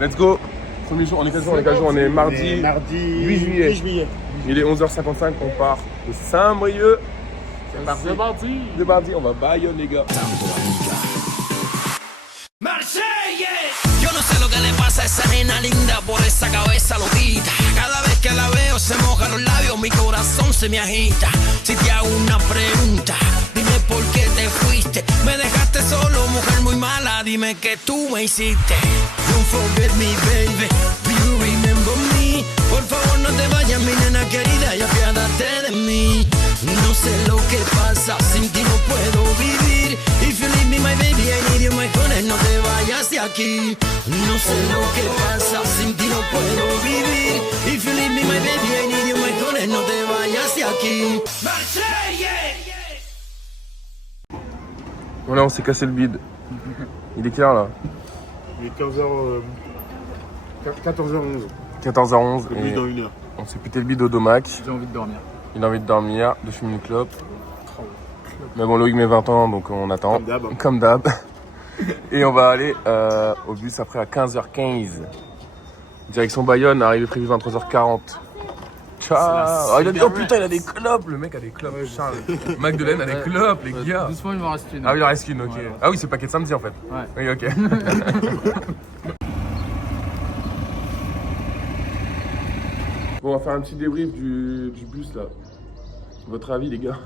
Let's go. Premier jour, on est quel jour? On est mardi 8 juillet. Il est 11h55, on part de Saint-Brieuc. C'est mardi. De mardi, on va Bayonne les gars. Yo no sé lo que le pasa a esa nena linda por esa cabeza loquita. Cada vez que la veo se mojan los labios, mi corazón se me agita. Si te hago una pregunta, dime por qué te fuiste. Me dejaste solo, mujer muy mala, dime qué tú me hiciste. Don't forget me, baby, do you remember me? Por favor no te vayas, mi nena querida, y apiádate de mí. No sé lo que pasa, sin ti no puedo vivir. If you leave me, my baby, I need you, my honey, no te vayas de aquí. No sé lo que pasa, sin ti no puedo vivir. If you leave me, my baby, I need you, my honey, no te vayas de aquí. Voilà, on s'est cassé le bide. Il est quelle heure là? Il est 15h... 14h11. 14h11 Le bus et dans une heure. on s'est pété le bide au Domac. J'ai envie de dormir. Il a envie de dormir, de fumer une clope. Mais bon, Loïc met 20 ans, donc on attend. Comme d'hab. Et on va aller au bus après à 15h15. Direction Bayonne, arrivée prévue 23h40. Ciao. Oh putain, il a des clopes. Le mec a des clopes. Charles. Magdeleine a des clopes, les gars. Doucement, il m'en reste une. Ah oui, il en reste une, ok. Voilà. Ah oui, c'est le paquet de samedi en fait. Ouais. Oui, ok. Bon, on va faire un petit débrief du bus là. Votre avis, les gars?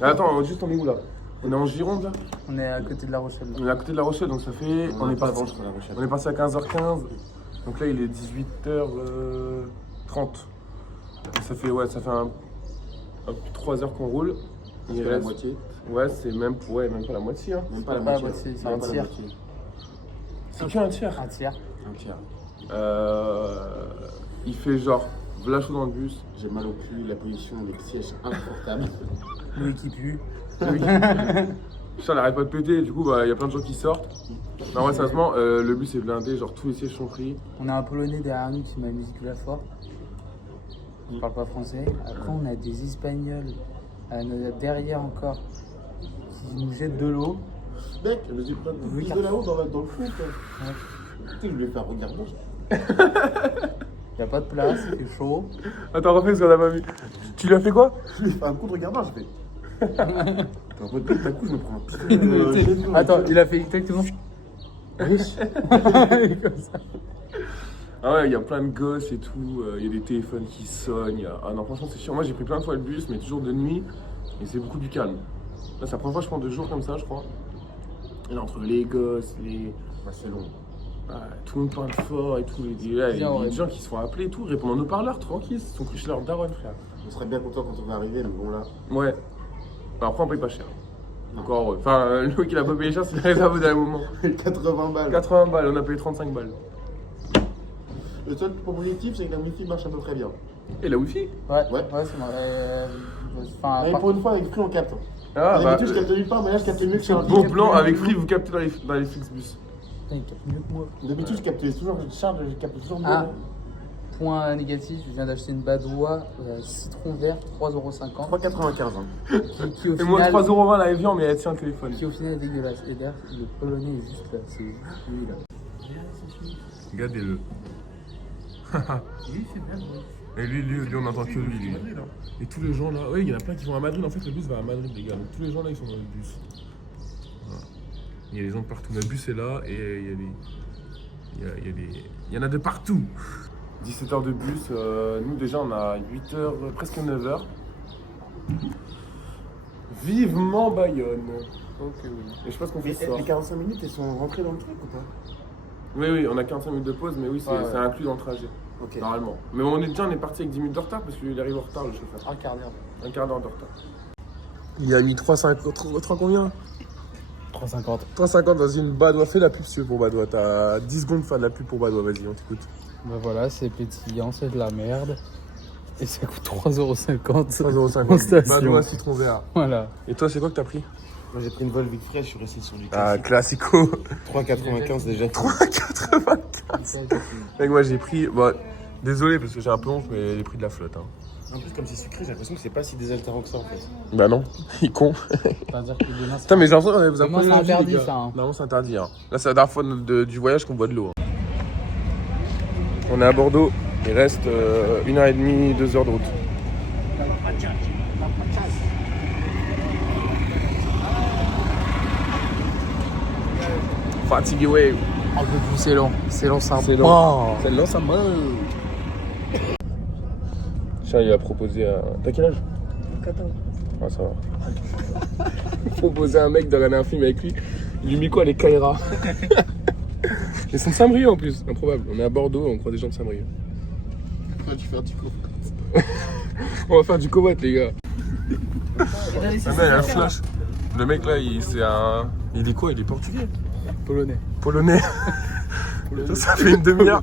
Attends, juste on est où là? On est en Gironde là? On est à côté de La Rochelle. On est à côté de La Rochelle, donc ça fait. On est passé à 15h15. Donc là, il est 18h30. Ça fait un peu plus de 3 heures qu'on roule. Il reste la moitié. Ouais, c'est même pas la moitié. Hein. Même pas la moitié. C'est un tiers. C'est qu'un tiers. Un tiers. Un tiers. Il fait genre v'là chaud dans le bus. J'ai mal au cul, la position des sièges inconfortable. Louis qui pue. Ça n'arrête pas de péter, du coup il y a plein de gens qui sortent. Non ouais sérieusement, le bus est blindé, genre tous les sièges sont pris. On a un Polonais derrière nous qui met la musique là fort. On parle pas français. Après on a des Espagnols derrière encore qui nous jettent de l'eau. Mec, je me suis pris Oui, de là-haut dans le fond quoi. Ouais. Putain, je voulais faire regarder. Y a pas de place, c'est chaud. Attends, refais ce qu'on a pas vu. Tu lui as fait quoi? Je lui ai fait un coup de regardant, je fais. En mode, d'un coup, je me prends un pistolet. Attends, il a fait exactement. Comme ça. Ah ouais, il y a plein de gosses et tout, il y a des téléphones qui sonnent. Ah non, franchement, c'est chiant. Moi, j'ai pris plein de fois le bus, mais toujours de nuit, et c'est beaucoup du calme. Là, c'est la première fois que je prends 2 jours comme ça, je crois. Et là, entre les gosses, les. Ouais, c'est long. Tout le monde parle fort et tout. Il y a des gens qui se font appeler et tout, répondent en haut-parleur, tranquille, ils sont couchés leur daronne, frère. On serait bien content quand on va arriver, mais bon là. Ouais. Alors, après, on paye pas cher. Encore heureux. Enfin, Loïc, il a pas payé cher, c'est la réserve d'un moment. 80 balles. 80 balles, on a payé 35 balles. Le seul point positif, c'est que la wifi marche à peu près bien. Et la wifi? Ouais, Ouais. c'est moi. Mais pour une fois, avec Free, on capte. Ah, D'habitude, je capte nulle part, mais là, je capte mieux que sur un Bon plan, avec Free, vous captez dans les Flixbus. Putain, il capte mieux que moi. D'habitude, je capte toujours, je capte toujours mieux. Ah. Point négatif, je viens d'acheter une Badois citron vert 3,50 €. 3,95 hein. Qui au Et moi, final, 3,20€ la Evian, mais elle tient le téléphone. qui au final est dégueulasse. Et d'ailleurs, le polonais est juste là, c'est juste lui là. Regardez-le. Lui, c'est bien, oui. Et lui, on entend que lui. Et tous les gens là, oui, il y en a plein qui vont à Madrid. En fait, le bus va à Madrid, les gars. Donc tous les gens là, ils sont dans le bus. Voilà. Il y a des gens de partout. Le bus est là et il y en a de partout. 17h de bus. Nous, déjà, on a 8h, presque 9h. Vivement Bayonne. Ok, oui. Et je pense qu'on fait ça. Les 45 minutes, elles sont rentrées dans le truc ou pas? Oui, on a 45 minutes de pause, mais oui, c'est inclus dans le trajet. Ok. Normalement. Mais on est parti avec 10 minutes de retard parce qu'il arrive en retard, le chauffeur. Un quart d'heure. Un quart d'heure de retard. Il a mis 3,50 combien? 3,50. 3,50, vas-y, une Badois. Fais la pub si tu veux pour Badois. T'as 10 secondes de faire de la pub pour Badois, vas-y, on t'écoute. Bah voilà, c'est pétillant, c'est de la merde. Et ça coûte 3,50 €. 3,50 en €. station. Badois citron vert. Voilà. Et toi, c'est quoi que t'as pris? Moi, j'ai pris une Volvic fraîche, je suis resté sur du Ah, classique. classico. 3,95 déjà. 3,95. Mec, moi j'ai pris. Bon, désolé parce que j'ai un peu honte, mais j'ai pris de la flotte. Hein. En plus, comme c'est sucré, j'ai l'impression que c'est pas si désaltérant que ça en fait. Bah non, il est con. C'est-à-dire que demain, Putain, mais j'ai l'impression qu'on vous a Demain, pas c'est la vie, interdit, les gars. ça, hein. Non, c'est interdit. Hein. Là, c'est la dernière fois du voyage qu'on boit de l'eau. Hein. On est à Bordeaux. Il reste 1h30, 2h de route. Fatigué, ouais. On peut plus, c'est long, ça. C'est long, ça meurt. Chat, il a proposé à... T'as quel âge? 14. Ah, ça va. Il a proposé à un mec de regarder un film avec lui. Il lui mit quoi, les Kaira. Ils sont de Saint-Brieuc en plus, improbable. On est à Bordeaux, on croit des gens de Saint-Brieuc. On va faire du covoit. On va faire du covoit, les gars. Ah non, il y a un flash. Le mec là, c'est un... Il est quoi? Il est portugais? Polonais. Ça fait une demi-heure,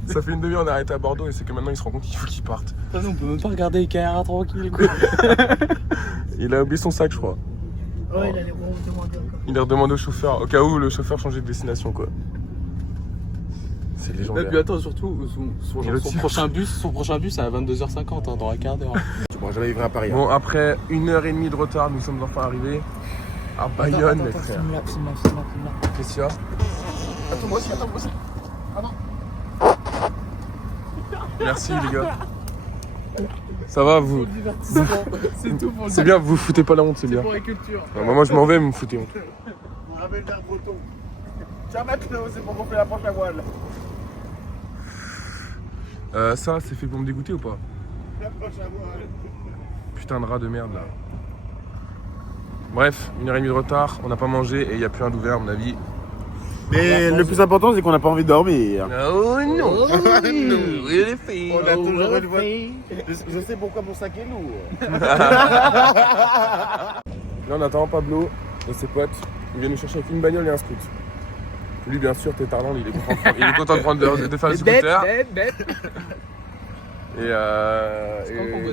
on est arrêté à Bordeaux et c'est que maintenant il se rend compte qu'il faut qu'il parte. On peut même pas regarder les Kaira tranquille, quoi. Il a oublié son sac, je crois. Ouais, il allait demander encore. Il a redemandé au chauffeur, au cas où le chauffeur changeait de destination, quoi. C'est Et légendaire. puis attends, surtout, son prochain bus c'est à 22h50, hein, dans un quart d'heure. Tu pourras jamais vivre à Paris. Bon, après 1h30 de retard, nous sommes enfin arrivés à Bayonne, mes frères. Filme-la. Qu'est-ce qu'il y a? Attends, moi aussi. Merci les gars. Ça va vous? C'est tout pour le C'est bien, vous foutez pas la honte, c'est bien. pour la culture. Non, moi je m'en vais, vous me foutez honte. On ramène vers breton. Tiens, Maclo, c'est pour gonfler la planche à voile. Ça, c'est fait pour me dégoûter ou pas? La planche à voile. Putain de rat de merde là. Bref, 1h30 de retard, on n'a pas mangé et il n'y a plus un d'ouvert à mon avis. Mais le plus important, c'est qu'on n'a pas envie de dormir. Oh non. On a toujours une voix. Je sais pourquoi mon sac est lourd. Là on attend Pablo et ses potes. Ils viennent nous chercher avec une bagnole et un scoot. Lui bien sûr, Tétarland, il est content de prendre de faire le scooter. Et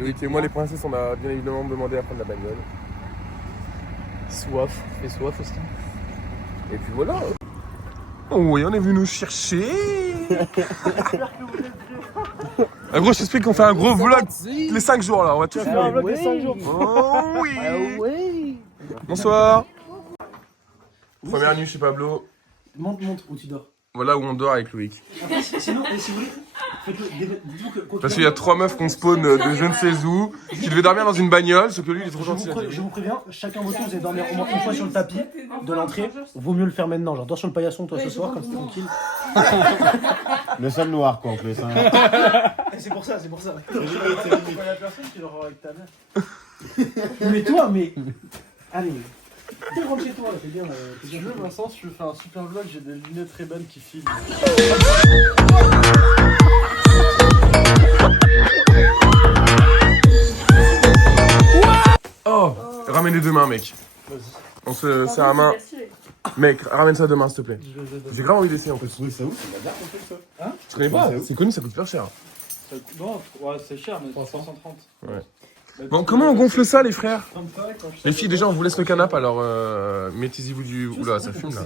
Loïc et moi les princesses, on a bien évidemment demandé à prendre la bagnole. Soif, fait soif aussi. Et puis voilà. Oh oui, on est venu nous chercher. Un gros, j'explique qu'on fait un gros vlog les 5 jours là, on va tout faire. Un vlog de 5 jours. Oh oui. Bonsoir. Première nuit chez Pablo. Montre où tu dors. Voilà où on dort avec Loïc. Sinon, si vous voulez, dites-vous que. Parce qu'il y a 3 meufs qu'on spawn de je ne sais où, qui devaient dormir dans une bagnole, sauf que lui il est trop gentil. Je vous préviens, chacun votre tour, vous allez dormir au moins une fois sur le tapis de l'entrée. Vaut mieux le faire maintenant. Genre, dors sur le paillasson toi ce soir, comme c'est tranquille. Le sol noir, quoi, en plus. Hein. C'est pour ça. Il y a personne qui dort avec ta mère. Mais toi, mais. Allez. Rentre chez toi, c'est bien. Si tu veux, Vincent, si tu veux faire un super vlog, j'ai des lunettes Ray-Ban qui filment. Oh, ramène les deux mains, mec. On se serre la main. Mec, ramène ça demain, s'il te plaît. J'ai grave envie d'essayer en fait. Oui, ça où? C'est la dernière qu'on fait ça. Hein? Tu connais pas? C'est connu, ça coûte super cher. Non, ouais, c'est cher, mais 330. Ouais. Bon, comment on gonfle ça, les frères? Les filles, déjà, on vous laisse le canapé, alors mettez-y-vous du... Oula, ça fume, là.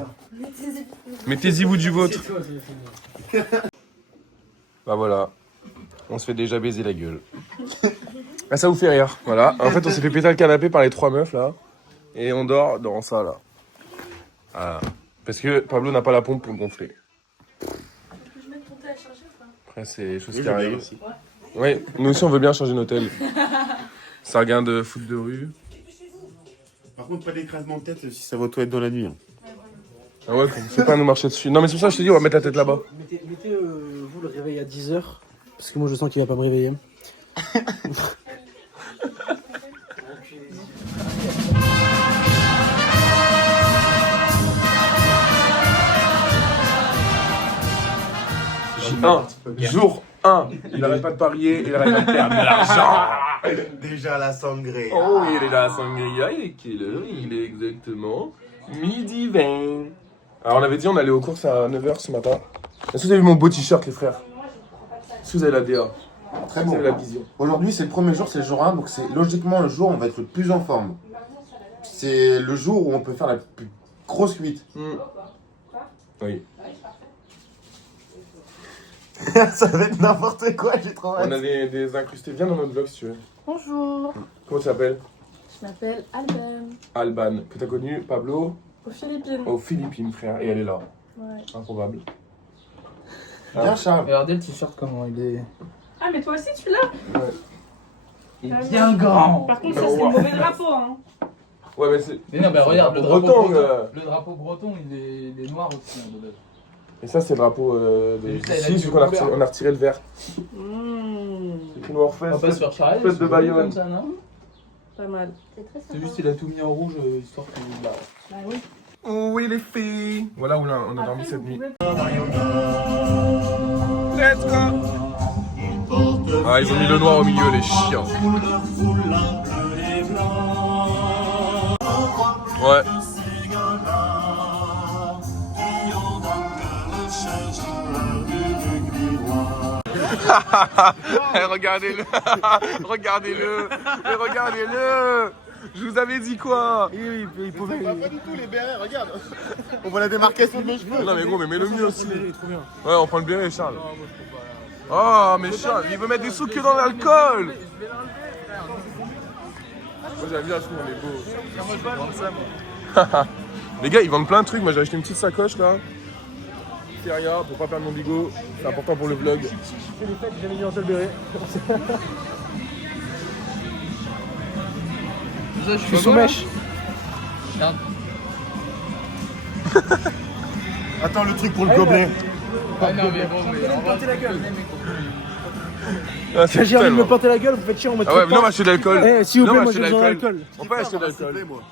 Mettez-y-vous du vôtre. Bah voilà, on se fait déjà baiser la gueule. Ah, ça vous fait rire, voilà. En fait, on s'est fait péter le canapé par les 3 meufs, là. Et on dort dans ça, là. Voilà. Parce que Pablo n'a pas la pompe pour le gonfler. Je peux mettre ton thé à charger ou pas? Après, c'est des choses qui arrivent. Oui, nous aussi, on veut bien changer nos hôtels. Ça regarde foot de rue. Par contre, pas d'écrasement de tête si ça va aux toilettes dans la nuit. Hein. Ah ouais, faut pas nous marcher dessus. Non, mais c'est pour ça que je te dis, on va mettre la tête là-bas. Mettez vous le réveil à 10h. Parce que moi je sens qu'il va pas me réveiller. Jour 1, il arrête pas de parier, il arrête pas de perdre de l'argent. Déjà la sangria. Oh, il est là à Sangria, il est quelle heure? Il est exactement 12h20. Alors on avait dit on allait aux courses à 9h ce matin. Est-ce que vous avez vu mon beau t-shirt les frères? Est-ce que vous avez la DA? Très Vous bon. avez la vision? Aujourd'hui, c'est le premier jour, c'est le jour 1, donc c'est logiquement le jour où on va être le plus en forme. C'est le jour où on peut faire la plus grosse cuite. Oui. Ça va être n'importe quoi, j'ai trop hâte. On a des incrustés, viens dans notre vlog si tu veux. Bonjour, Comment tu t'appelles? je m'appelle Alban, Alban, que t'as connu Pablo aux Philippines. aux Philippines frère, et elle est là. Ouais. Improbable. Viens, Charles. Regardez le t-shirt comment il est. Ah, mais toi aussi, tu l'as? Il est bien grand. Par contre, ça, c'est le mauvais drapeau, hein. Ouais, mais c'est. Mais non, mais regarde, le drapeau breton, breton, le drapeau breton, il est noir aussi. Hein, de base. Et ça, c'est le drapeau de Juste là, il a Suisse, du vu qu'on a couvert. on a retiré le vert. Mmh. C'est une Warfest. On va pas se faire charrier. Fête de c'est Bayonne. comme ça, non? Pas mal. C'est juste, il a tout mis en rouge, histoire que. Bah, Bah oui. Oui, les filles. Voilà où on a dormi Après, cette vous nuit. pouvez- Let's go. Ah, ils ont mis le noir au milieu, les chiens. Ouais. Regardez-le. Regardez-le. Mais regardez-le. Je vous avais dit quoi? Il pouvait pas du tout les bérets, regarde. On voit la démarcation de mes cheveux. Non mais gros, mais mets-le mieux aussi. Trop bien. Ouais, on prend le béret, Charles. Oh, mais Charles, il veut mettre des sous que dans l'alcool. Moi j'aime bien, je trouve on est beau. Les gars, ils vendent plein de trucs. Moi j'ai acheté une petite sacoche là. C'est rien, pour pas perdre mon bigot. C'est important pour le vlog. J'ai fait les fêtes, j'avais mis un tel béret. je Je suis sous mèche. Regarde. Attends le truc pour le gobelet. Ah non, mais bon, mais. On va planter la gueule. Ah, c'est J'ai envie de me tellement- planter la gueule, vous faites chier, on met Ah ouais, viens, on va acheter de l'alcool. Eh, s'il vous Viens, plaît, on va moi acheter j'ai de besoin l'alcool. d'alcool. On peut acheter de l'alcool. Moi.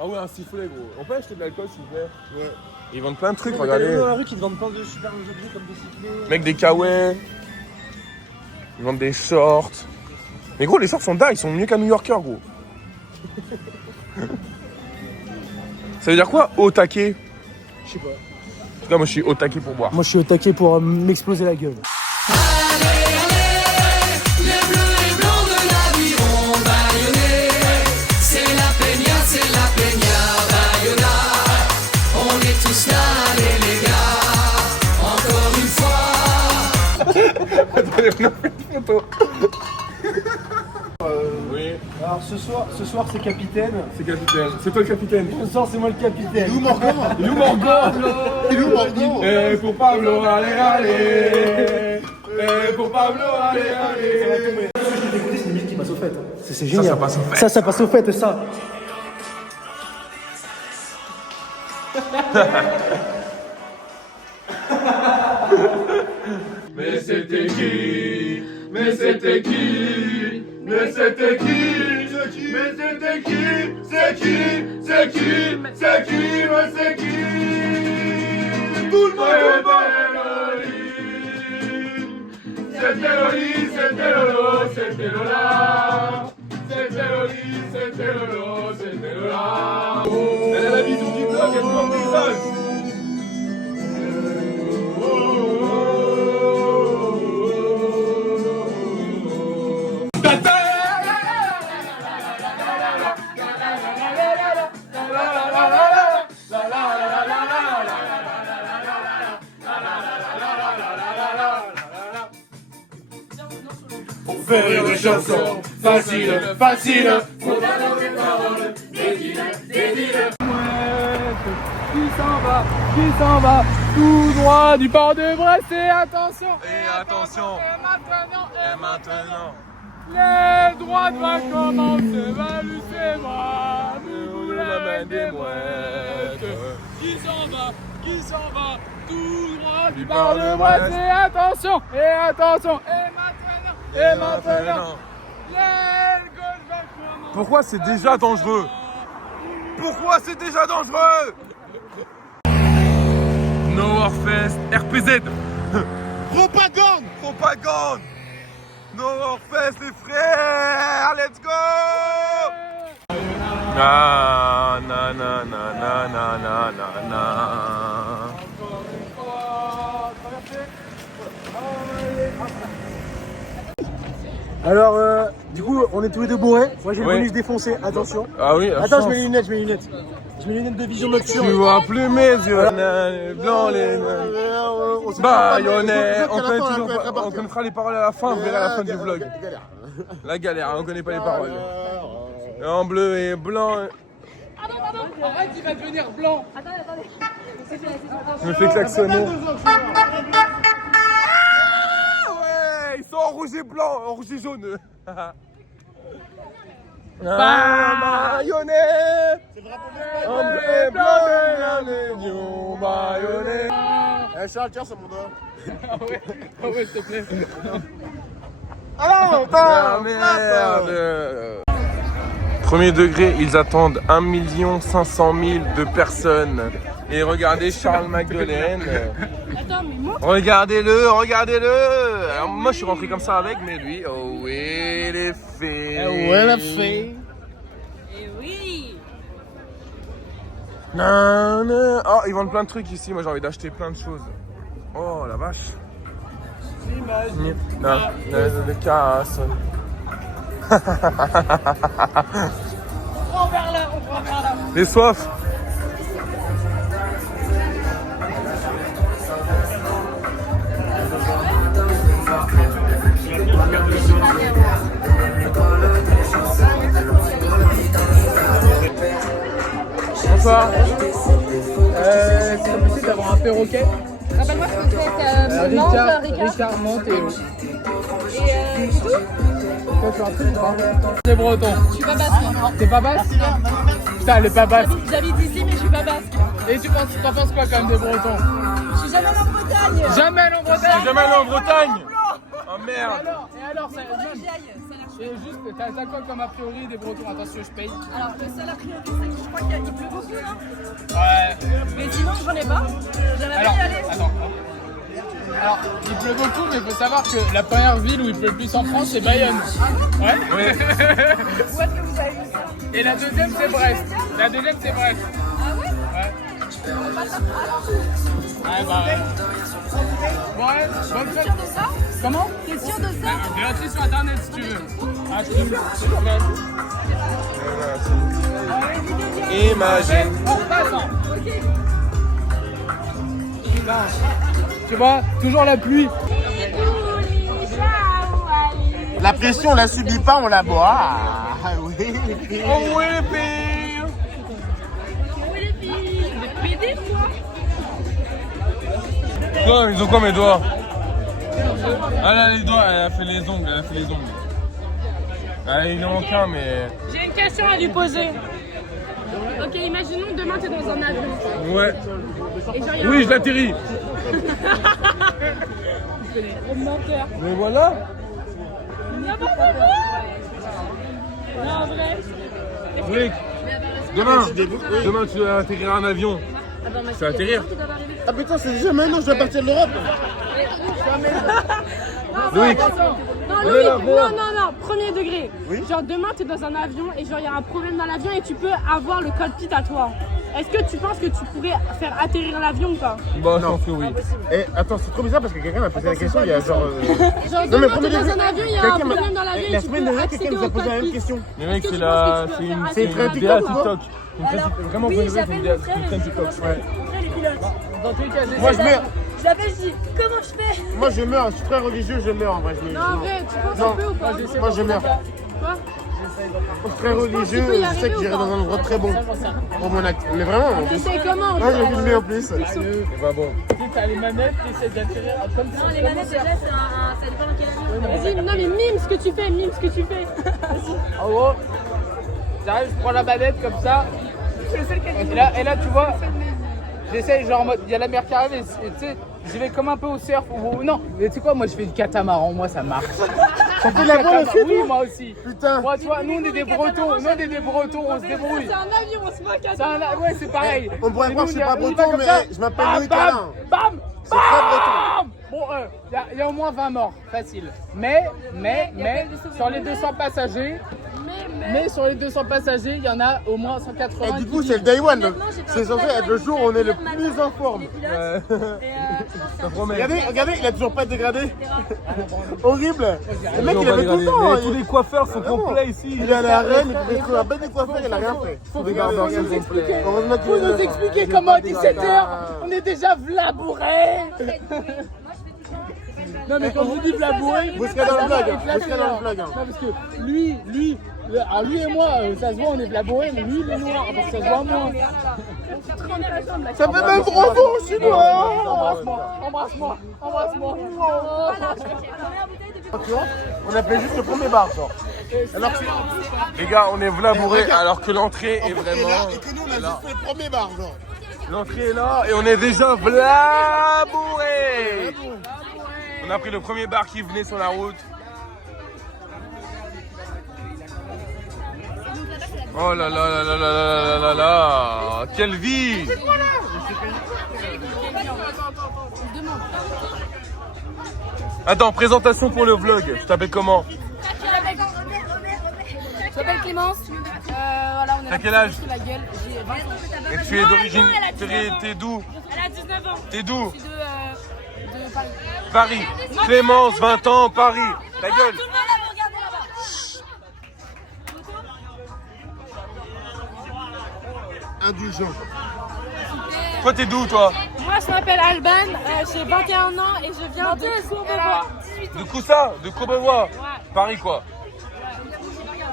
Ah ouais, un sifflet gros. On peut acheter de l'alcool s'il vous plaît. Ouais. Ils vendent plein de trucs, Dans la regardez. rue qui te vendent plein de super objets comme des sifflets. Mec, des kawaii. Ils vendent des shorts. Mais gros, les shorts sont dingues, ils sont mieux qu'un New Yorker, gros. Ça veut dire quoi, au taquet? Je sais pas. En tout cas, moi je suis au taquet pour boire. Moi je suis au taquet pour m'exploser la gueule. Oui, Alors ce soir c'est capitaine. c'est capitaine. C'est toi le capitaine. Ce soir c'est moi le capitaine. Où Morgan Il est où Morgan? Il est où Morgan Eh, pour Pablo, allez, allez. Eh, pour Pablo, allez, allez. Écoutez, c'est une musique qui passe au fait. C'est Ça, génial. ça passe au fait. Ça passe au fait, ça. Mais c'était qui? Mais c'était qui? Mais c'était qui? Mais c'était qui? C'est qui? C'est qui? C'est qui? Mais c'est qui? Tout le monde c'était Loli, c'était Lolo, c'était Lola. C'était Loli, c'était Lolo, c'était Lola. Elle a la vision du vlog, elle voit personne. Faire une chanson facile, facile. Qui s'en va tout droit du port de Brest et attention. Et attention. Et maintenant. Les droites va commencer, va lutter moi, nous la main des mouettes. Qui s'en va tout droit du port de Brest et attention, et maintenant, l'aile gauche va commencer. Pourquoi c'est déjà dangereux? Pourquoi c'est déjà dangereux? No Warfest, RPZ. Propagande. Propagande. No Warfest les frères, let's go. Na na na na na na na na na. Alors, du coup, on est tous les deux bourrés. Moi j'ai le Oui. bonus défoncé, attention. Ah oui, Attends, je mets les lunettes, je mets les lunettes. Je mets les lunettes de vision Tu nocturne. vois plus mes yeux, les blancs, les baïonnets. On connaîtra les paroles à la fin, vous verrez à la fin du vlog. La galère, on connaît pas les paroles. En bleu et blanc. Arrête, il va devenir blanc. Attendez. Je me fais klaxonner. rouge et blanc, en rouge et jaune. Baïonné. En bleu, blanc, l'union, baïonné. Eh Charles, tiens, c'est mon doigt. Ah ouais, s'il te plaît. Ah non, Ah merde. Premier degré, ils attendent 1 500 000 de personnes. Et regardez Charles Magdelaine. Attends, mais moi. Regardez-le, regardez-le. Alors moi je suis rentré comme ça avec, mais lui, oh oui les filles. Ouais, la fée. Eh oui. Nanana. Oh, ils vendent plein de trucs ici. Moi j'ai envie d'acheter plein de choses. Oh la vache. Le casse. On vers là, on prend vers là. Les soifs. Bonsoir. C'est possible d'avoir un perroquet? Rappelle-moi ce que tu fais. Menthe, Ricard, menthe et eau. Et tout. Toi, tu as un truc ou pas? T'es breton. Je suis pas basque. T'es pas basque? Putain, elle est pas basque. J'habite ici, mais je suis pas basque. Et t'en penses quoi quand même des bretons? Je suis jamais allée en Bretagne. Jamais allé en Bretagne. Jamais allé en Bretagne. Oh merde. Et alors, ça et juste, t'as quoi comme a priori des bretons? Attention, je paye. Alors, le seul a priori, c'est que je crois qu'il pleut beaucoup, là. Ouais. Mais sinon, j'en ai pas. J'aimerais bien y aller. Attends. Alors, il pleut beaucoup, mais il faut savoir que la première ville où il pleut le plus en France, c'est Bayonne. Ouais. Où est-ce que vous avez vu ça? Et la deuxième, c'est Brest. La deuxième, c'est Brest. Ah ouais? Ouais. On va pas Ouais, bah. Ouais, bonne fête. sûr de ça? Comment? T'es sûr de ça? Vérifie sur internet si tu veux. Ah, je te s'il te plaît. Imagine. On repasse, hein. Putain. Tu vois, toujours la pluie. La pression, on la subit pas, on la boit. Ah oui. Oh oui les filles. Oui, les filles. Mais des fois. Quoi, ils ont quoi mes doigts? Elle a les doigts, elle a fait les ongles, il en manque un mais... J'ai une question à lui poser. Ok, imaginons demain t'es dans un avion. Ouais. Et genre, y a Oui, je l'atterris. un menteur. Mais voilà. N'importe quoi. Non, vrai. Rick, demain tu vas atterrir un avion. Tu vas atterrir. Ah putain, c'est déjà maintenant, je dois partir de l'Europe. Loïc. Non, On est là, Loïc, non, premier degré. Genre demain t'es dans un avion et genre il y a un problème dans l'avion et tu peux avoir le cockpit à toi. Est-ce que tu penses que tu pourrais faire atterrir l'avion ou pas? Bon, je pense que oui. Eh, attends, c'est trop bizarre parce que quelqu'un m'a posé la question il y a genre. Genre Non, mais demain t'es premier dans degré, un avion, il y a un quelqu'un m'a- problème dans l'avion La et tu semaine peux dernière, quelqu'un accéder nous a au posé la même cockpit. question. Mais mec, Est-ce que c'est tu penses la... que tu peux c'est une... faire c'est atterrir une DA ou pas TikTok. Alors, Vraiment, oui, vous j'appelle une mon frère et je dis TikTok. comment je fais. Mon frère, il est pilote. Dans tous les cas, Moi je meurs. Je l'appelle, je dis comment je fais. Moi je meurs, je suis très religieux, je meurs en vrai. Non, en vrai, tu penses Non. un peu ou pas? Moi je meurs. Quoi? Je suis très religieux, peux y je sais arriver que ou j'irai pas dans un endroit très bon pour mon acte. Mais vraiment, en plus. T'essayes comment? Moi j'ai filmé en plus. C'est pas bon. Tu sais, t'as les manettes, t'essaies d'atterrir comme ça. Non, les manettes, déjà, ça dépend dans quel avion. Vas-y, non mais mime ce que tu fais, mime ce que tu fais. En gros, j'arrive, je prends la manette comme ça. Et là, tu vois, j'essaye, genre en mode, il y a la mer qui arrive et tu sais, j'y vais comme un peu au surf. Ou non, mais tu sais quoi, moi je fais du catamaran, moi ça marche. Ça fait la voile aussi, Oui, toi moi aussi. Putain. Moi, tu vois, nous on est des Bretons, on se débrouille. C'est un avion, on se moque à Ouais, c'est pareil. On pourrait Et croire nous, que je suis pas on y va breton, comme mais ça. je m'appelle Bam, Loïc bam, Alain. bam, C'est très breton. bam. Bon, il y a au moins 20 morts, facile. Mais, sur les 200 passagers, mais sur les 200 passagers, il y en a au moins 180. Et du coup, c'est le day one. donc Honnêtement, j'ai C'est pas censé envie être le jour où on est le d'aller plus en forme. les pilotes. Et je pense que c'est un promet. Regardez, il a toujours pas dégradé. Horrible. Le mec, Ils ont il pas avait tout le dégradé. temps. Mais tous les coiffeurs sont complets ici. Il est allé à Rennes, il fait un bel décoiffeur, il a rien fait. Faut Regarde, nous expliquer. heureusement qu'il Vous est nous là. expliquez comment à 17h, on est déjà vlabourés. Moi, je fais tout le temps. Non mais quand vous dites vlabourés, Vous serez dans le vlog, hein. Vous serez dans le vlog. hein. Non parce que lui, Ah, lui et moi, ça se voit, on est de la bohème, lui il est noir, donc ça se voit moins. Ça fait même trop beau, je suis noir. Embrasse-moi. On a fait juste le premier bar, genre. Alors que... Les gars, on est vlabourés alors que l'entrée est vraiment. Et que nous, on a juste fait le premier bar, genre. L'entrée est là et on est déjà vlabourés. On a pris le premier bar qui venait sur la route. Oh là là là là là là là là. Quelle vie! Attends, présentation pour le vlog. Tu t'appelles comment? Je m'appelle Clémence. Voilà, on est T'as quel âge? la gueule. J'ai 20 ans. Et tu es d'origine. T'es d'où? Elle a 19 ans. T'es d'où? Je suis de Paris. Paris. Clémence, 20 ans, Paris. Ta gueule. Tout le monde là, vous regardez là-bas. Indulgent. Toi, t'es d'où, toi? Moi, je m'appelle Alban. J'ai 21 ans et je viens de Courbevoie. De Coussa? De Courbevoie? Paris, quoi.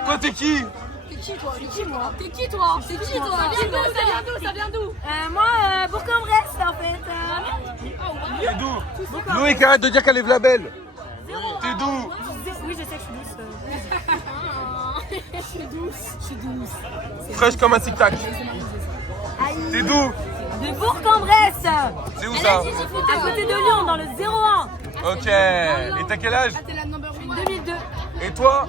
Toi, t'es qui? T'es qui toi? T'es qui moi? T'es qui toi? C'est qui toi? Ça vient d'où? Moi, Bourg-en-Bresse en fait. T'es d'où? Loïc, arrête de dire qu'elle est vlabelle. T'es d'où? Oui, je sais que je suis douce. Je suis douce. Fraîche comme un tic-tac. T'es d'où? De Bourg-en-Bresse. C'est où ça? À côté de Lyon, dans le 01. Ok. Et t'as quel âge? T'es la number one. 2002. Et toi?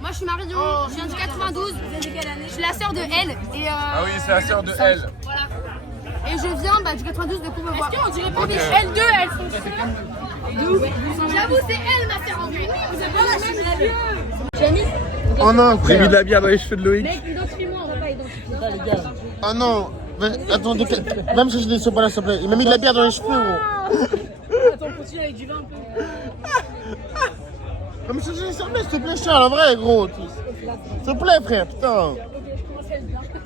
Moi, je suis Marion. Je viens du 92. Je suis la sœur de Elle. Et Ah oui, c'est la sœur de elle. voilà. Et je viens du 92 de Courbevoie. Est-ce qu'on dirait pas des L2? Elles sont sœurs. J'avoue, c'est elle, ma sœur en vrai. Vous êtes pas la même. Oh non, J'ai mis frère. de la bière dans les cheveux de Loïc. Mec, identifie-moi, on va pas identifier. Oh non. Mais, attendez, même si je ne suis pas là, s'il te plaît. Il m'a mis de la bière dans les cheveux, gros. Attends, on continue avec du vin un peu. Non, mais s'il te plaît, Charles, en vrai, gros. S'il te plaît, frère, putain.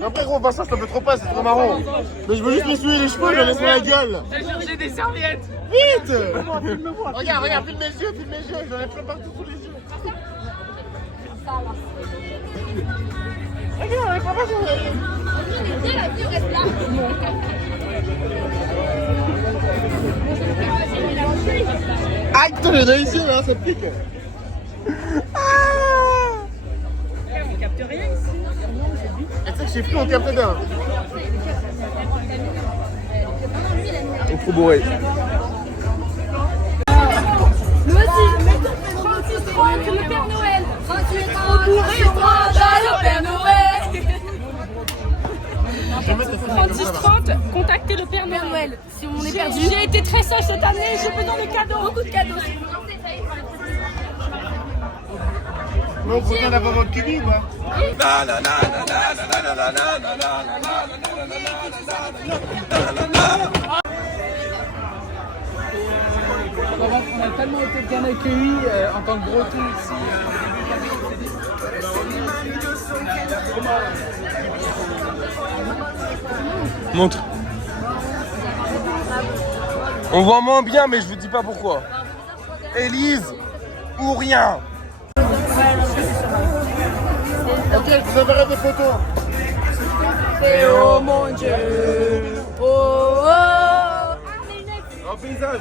Après, gros, pas ça te fait trop pas, c'est trop marrant. Mais je veux juste m'essuyer les cheveux, je laisse la gueule. J'ai cherché des serviettes. Vite! Regarde, filme mes yeux, j'en ai plein partout sous les yeux. Regarde, papa, aïe, putain, j'ai dans les yeux, là, ça pique. On capte rien ici. Et tu sais que chez Flou, on capte bien. On est trop bourré. Nous aussi, c'est le Père Noël. Tu es trop bourré, moi, j'allais au Père Noël. 36-30, contactez le Père Noël. Si on est perdu. J'ai été très sage cette année, j'ai besoin de cadeaux. Beaucoup de cadeaux. Mais on content d'avoir votre kiwi, quoi. On a tellement été bien accueillis en tant que Bretons ici. Montre. On voit moins bien, mais je vous dis pas pourquoi. Élise ou rien. Ok, vous enverrez des photos. Et oh mon Dieu. Oh oh. En paysage.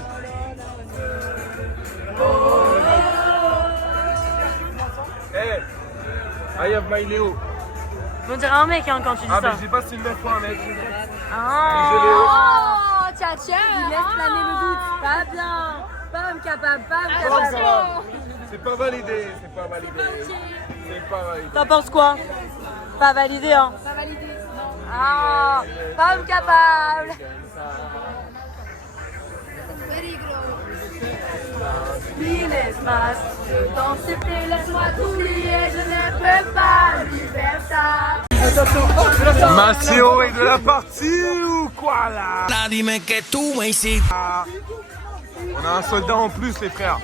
Hey, I have my Léo. On dirait un mec hein, quand tu dis Ah, mais ça. j'ai pas une belle fois, mec. Oh, tiens, tiens. Il laisse planer le doute. Pas bien. Femme capable, femme capable. C'est pas validé, c'est pas validé. C'est pas validé. T'en penses quoi? Pas validé, hein? Pas validé. Ah, femme capable. Laisse-moi dans ce thé, laisse-moi t'oublier, je ne peux pas lui faire ça. Maceo est de la partie ou quoi là? Dime que tú me hiciste. On a un soldat en plus, les frères.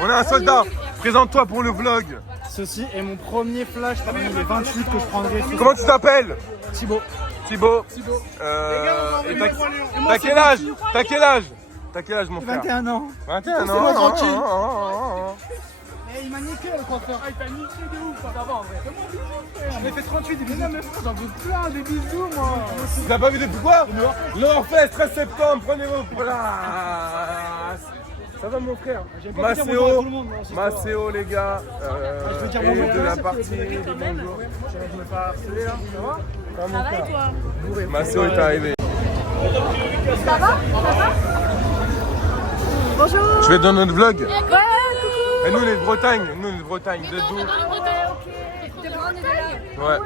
On a un soldat. Présente-toi pour le vlog. Ceci est mon premier flash parmi les 28 que je prendrai. Comment tu t'appelles? Thibaut. Thibaut. Et t'as quel âge? T'as quel âge? T'as quel âge, mon frère? 21 ans. 21 C'est moi, ans. tranquille. il m'a niqué le coiffeur. Ah, il t'a niqué de ouf. Ça va en vrai. Comment bisous, frère? J'en ai fait 38 des bisous. Mais non, mais frère, j'en veux plein des bisous, moi. Tu l'as pas vu depuis quoi? Northfest 13 septembre, prenez vos places. Ça va mon frère? Maceo les gars. je veux dire et bonjour. de la partie de bonjour. Je me fais harceler là, ça va? Ça va et toi? Maceo est arrivé. Ça va? Bonjour. Je vais dans notre vlog. Ouais, coucou. Et nous on est de Bretagne, de Dour. T'es vraiment, on est de là. Ouais.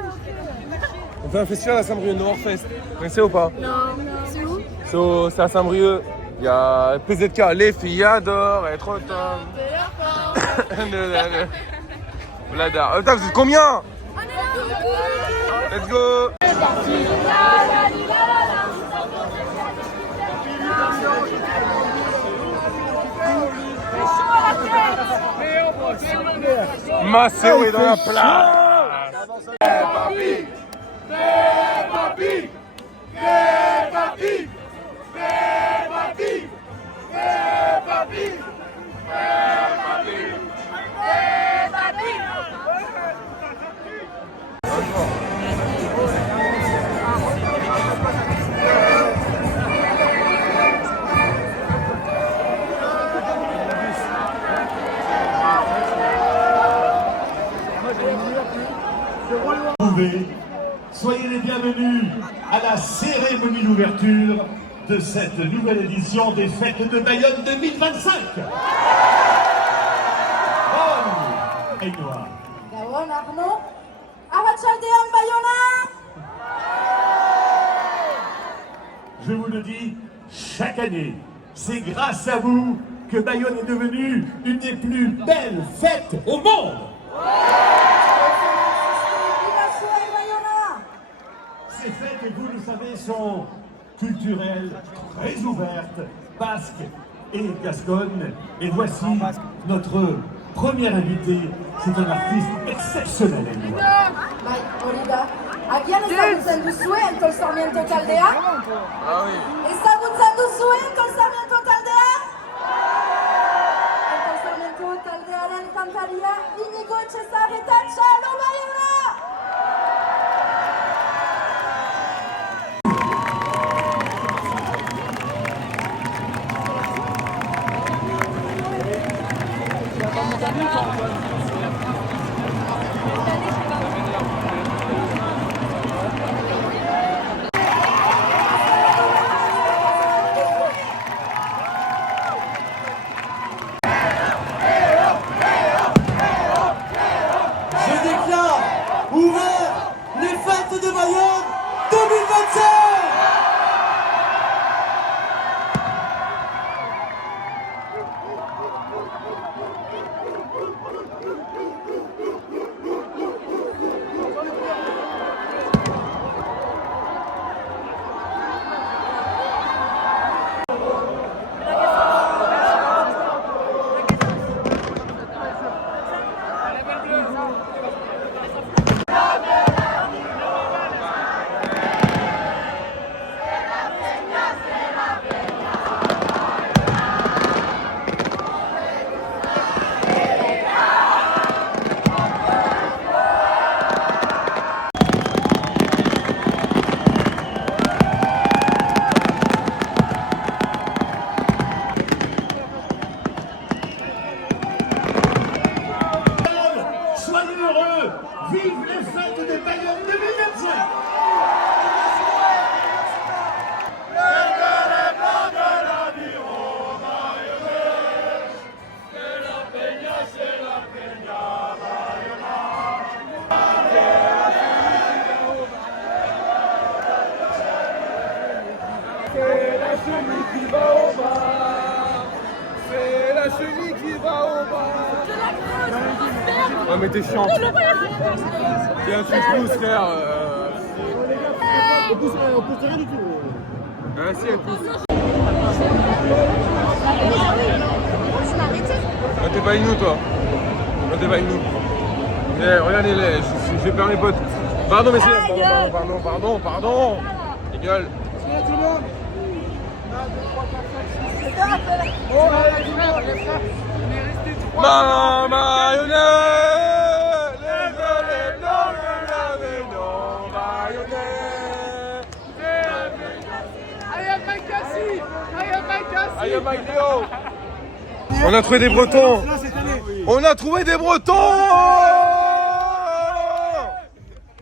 On fait un festival à Saint-Brieuc, Northfest. Vous connaissez ou pas? Non. C'est où? C'est à Saint-Brieuc. Il y a PZK, les filles adorent être automne. Bladar. Attends, vous êtes combien? On est là. Let's go. Maceo est dans la place. Soyez les bienvenus à la cérémonie d'ouverture de cette nouvelle édition des Fêtes de Bayonne 2025. Oh, et toi? Gawon, Arnaud. Arratchaldean, Bayona. Je vous le dis, chaque année, c'est grâce à vous que Bayonne est devenue une des plus belles fêtes au monde. Ces fêtes, vous le savez, sont culturelles, très ouvertes, basques et gasconnes. Et voici notre premier invité. C'est un artiste exceptionnel, Eloi. Bai, hori da. Agian ezagutzen duzue Entolsarmiento taldea? Ah oui. Ezagutzen duzue Entolsarmiento taldea? Entolsarmiento taldearen kantaria Inigo Etxezarreta Txalo Bayona! Je déclare ouvert les fêtes de Bayonne 2025. Soyez heureux, vive les fêtes de Bayonne 2025. C'est la chenille qui va au bar. Ouais mais t'es chiante. Viens tu pousses frère. On pousse rien du tout. Ah si elle pousse. Ah, t'es pas avec nous toi. Non t'es pas avec nous. Eh, regardez-les, j'ai peur mes potes. Pardon messieurs. Pardon. Les gueules. Oh, là, on est resté Ma marionnette, les blancs, les non-marionnette. On a trouvé des Bretons. On a trouvé des Bretons.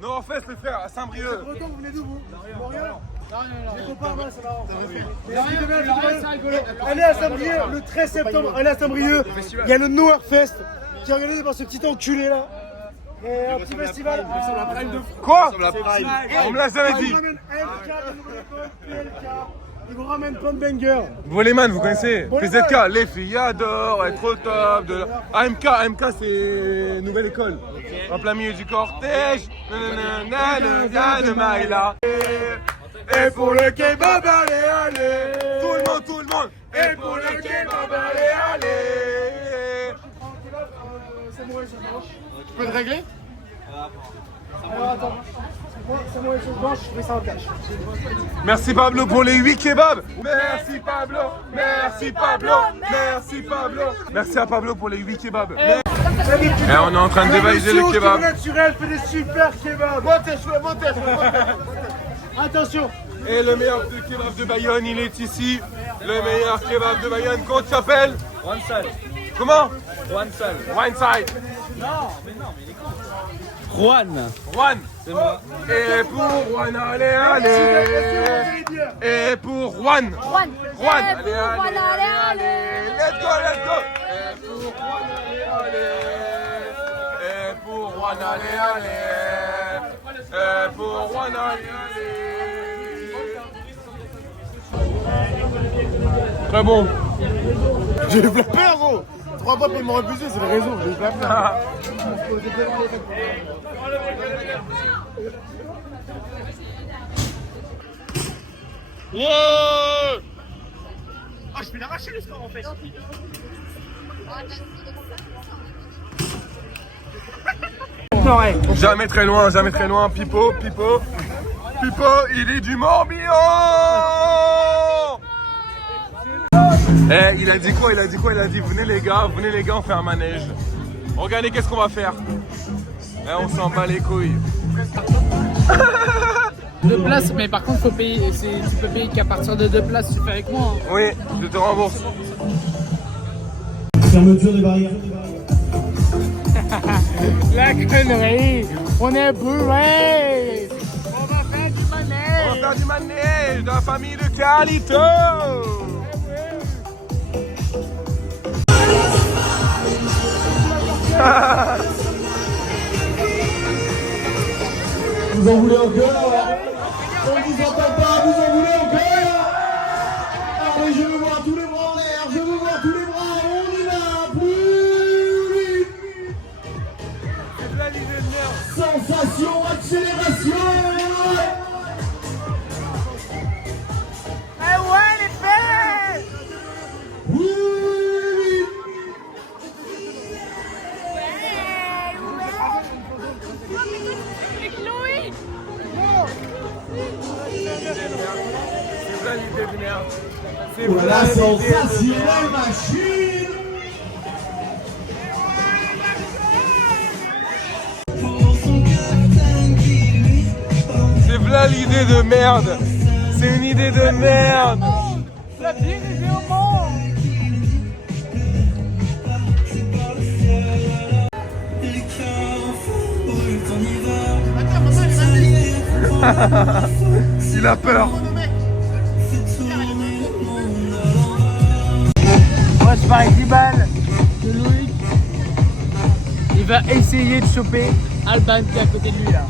Non, en fait, le frère, à Saint-Brieuc. Breton, vous venez d'où vous? Allez à Saint-Brieuc le 13 septembre, allez à Saint-Brieuc, il y a le Noirfest qui est organisé par ce petit enculé là. Et un petit festival. Quoi? On me l'a jamais dit. Ils ramènent MK de Nouvelle École, PLK, ils vous ramènent plein de bangers. Volleyman, vous connaissez? PZK, les filles adorent être au top de la... AMK c'est Nouvelle École. En plein milieu du cortège. De Maïla. Et pour le kebab, allez, allez. Tout le monde. Et pour le kebab, allez, allez. Tu peux te régler? Alors attends, c'est moi les choses blanches, je fais ça en cash. Merci Pablo pour les 8 kebabs. Merci Pablo. Merci Pablo. Merci Pablo. Merci à Pablo pour les 8 kebabs. Et on est en train de dévaliser le kebab. Naturel fait des super kebabs. Montez. Attention. Et le meilleur kebab de Bayonne, il est ici. Le meilleur kebab de Bayonne. Comment tu t'appelles? One side. Comment? One side. One side. Non, mais il est con. Juan. C'est moi. Et pour Juan, allez. Et pour Juan. Juan. Allez. Let's go. Et pour Juan, allez. Et pour Juan, allez. Et pour Juan, allez. Très bon. J'ai eu plein peur, gros. 3 fois, ils m'ont refusé, c'est la raison. J'ai eu plein peur. Ouais. Ah, je vais l'arracher le score en fait. Jamais très loin, Pipo, il est du Morbihan. Il a dit quoi? Il a dit venez les gars, on fait un manège. Regardez qu'est-ce qu'on va faire. On s'en bat les couilles. 2 places, mais par contre faut payer, tu peux payer qu'à partir de 2 places, tu fais avec moi. Hein. Oui, je te rembourse. Fermeture des barrières. La connerie, on est bourrés. On va faire du manège. De la famille de Carlito. Vous en voulez encore? On vous entend pas, vous en voulez encore? Allez, je veux voir tous les bras en l'air, on y va, plus vite. Sensation, accélération. les fesses. Oui. C'est la sensationnelle machine. C'est voilà l'idée de merde. C'est une idée de merde. La pire idée au monde. Il a peur. Moi je parie 10 balles que Loïc il va essayer de choper Alban qui est à côté de lui là.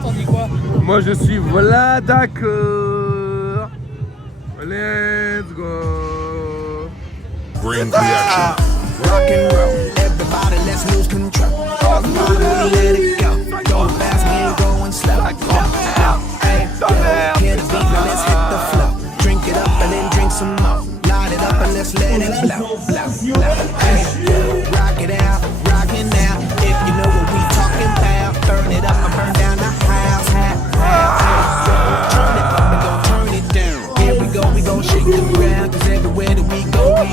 T'en dis quoi? Moi je suis voilà d'accord. Let's go. Bring the action. Rock and roll. Everybody, let's lose control. Let it go. Go fast, we ain't going slow. Hey, hear the beat, now let's hit the flow. Drink it up and then drink some more. Light it up and let's let it blow. Hey, rock it out, rock it now. If you know what we talking about, burn it up and burn down the house. Turn it up and go turn it down. Here we go, we gon' shake the ground. Cause everywhere that we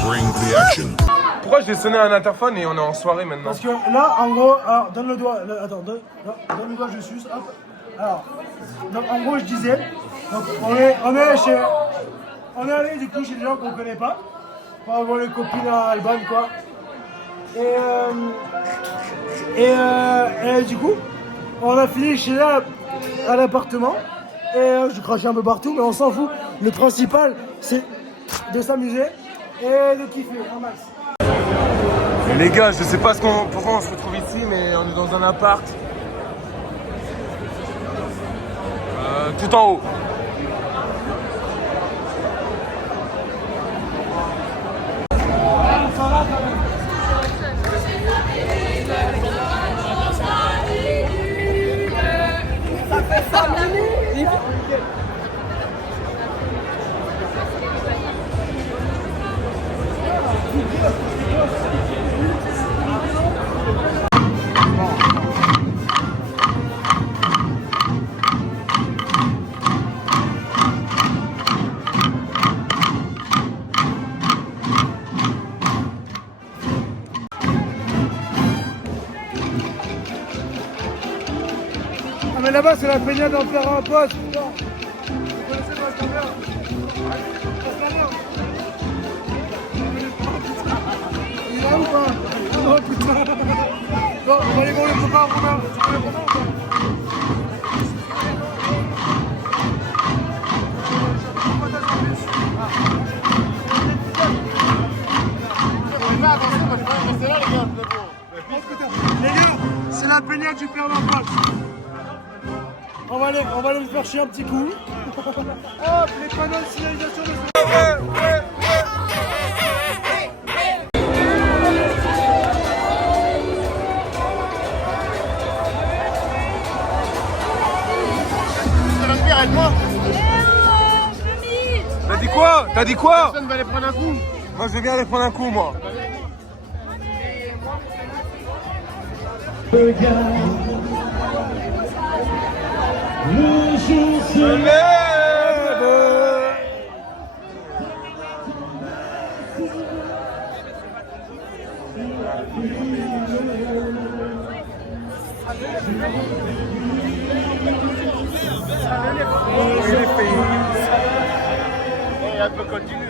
bring the action. Pourquoi j'ai sonné un interphone et on est en soirée maintenant? Parce que là, en gros, alors donne le doigt, attends, donne le doigt, je suce, hop. Alors, donc en gros, je disais, donc on est allé du coup chez des gens qu'on connaît pas, pour avoir les copines à Alban, quoi. Et du coup, on a fini chez là, à l'appartement, et je crachais un peu partout, mais on s'en fout. Le principal, c'est de s'amuser et de kiffer, un max. Les gars, je sais pas pourquoi on se retrouve ici, mais on est dans un appart. Tout en haut. Ah mais là-bas c'est la peignade d'en faire un pote, putain. Vous connaissez pas ce bien. Il est là ou pas? Oh putain. Bon, on va aller voir le copain Romain. Tu connais Romain ou pas? Les gars, c'est la peignade du père d'un pote. On va aller me faire chier un petit coup. Hop, les panneaux de signalisation de Arrête-moi. T'as dit quoi? T'as dit quoi? Personne va aller prendre un coup. Moi je vais bien aller prendre un coup, moi. Regarde, le jour se lève. Et elle peut continuer.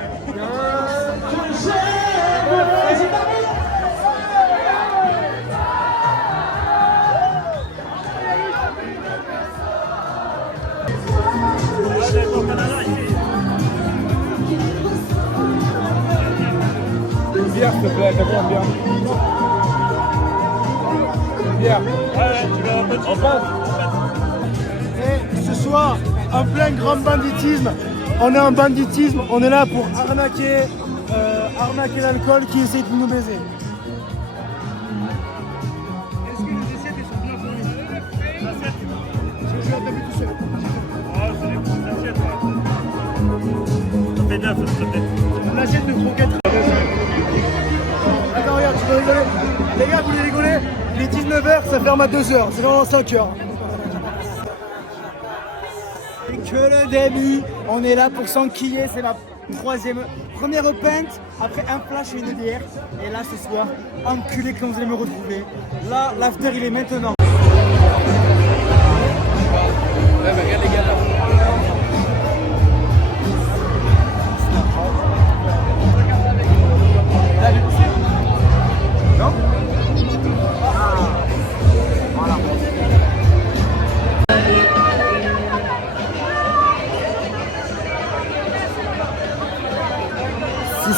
Bière, s'il te plaît, t'as combien de bière? Bière. On passe. Et ce soir, en plein grand banditisme, on est en banditisme, on est là pour arnaquer l'alcool qui essaie de nous baiser. Est-ce que les assiettes sont bien fournies? L'assiette, je vais taper tout seul. Ah, c'est des grosses assiettes, ça fait 9, ça fait. L'assiette de croquettes. Attends, regarde, tu peux rigoler. Les gars, vous voulez rigoler? Il est 19h, ça ferme à 2h, c'est vraiment 5h. Que le début, on est là pour s'enquiller, c'est la première pinte, après un flash et une bière. Et là ce soir, enculé quand vous allez me retrouver. Là, l'after il est maintenant. Ouais, mais regarde les gars là. Non? Voilà.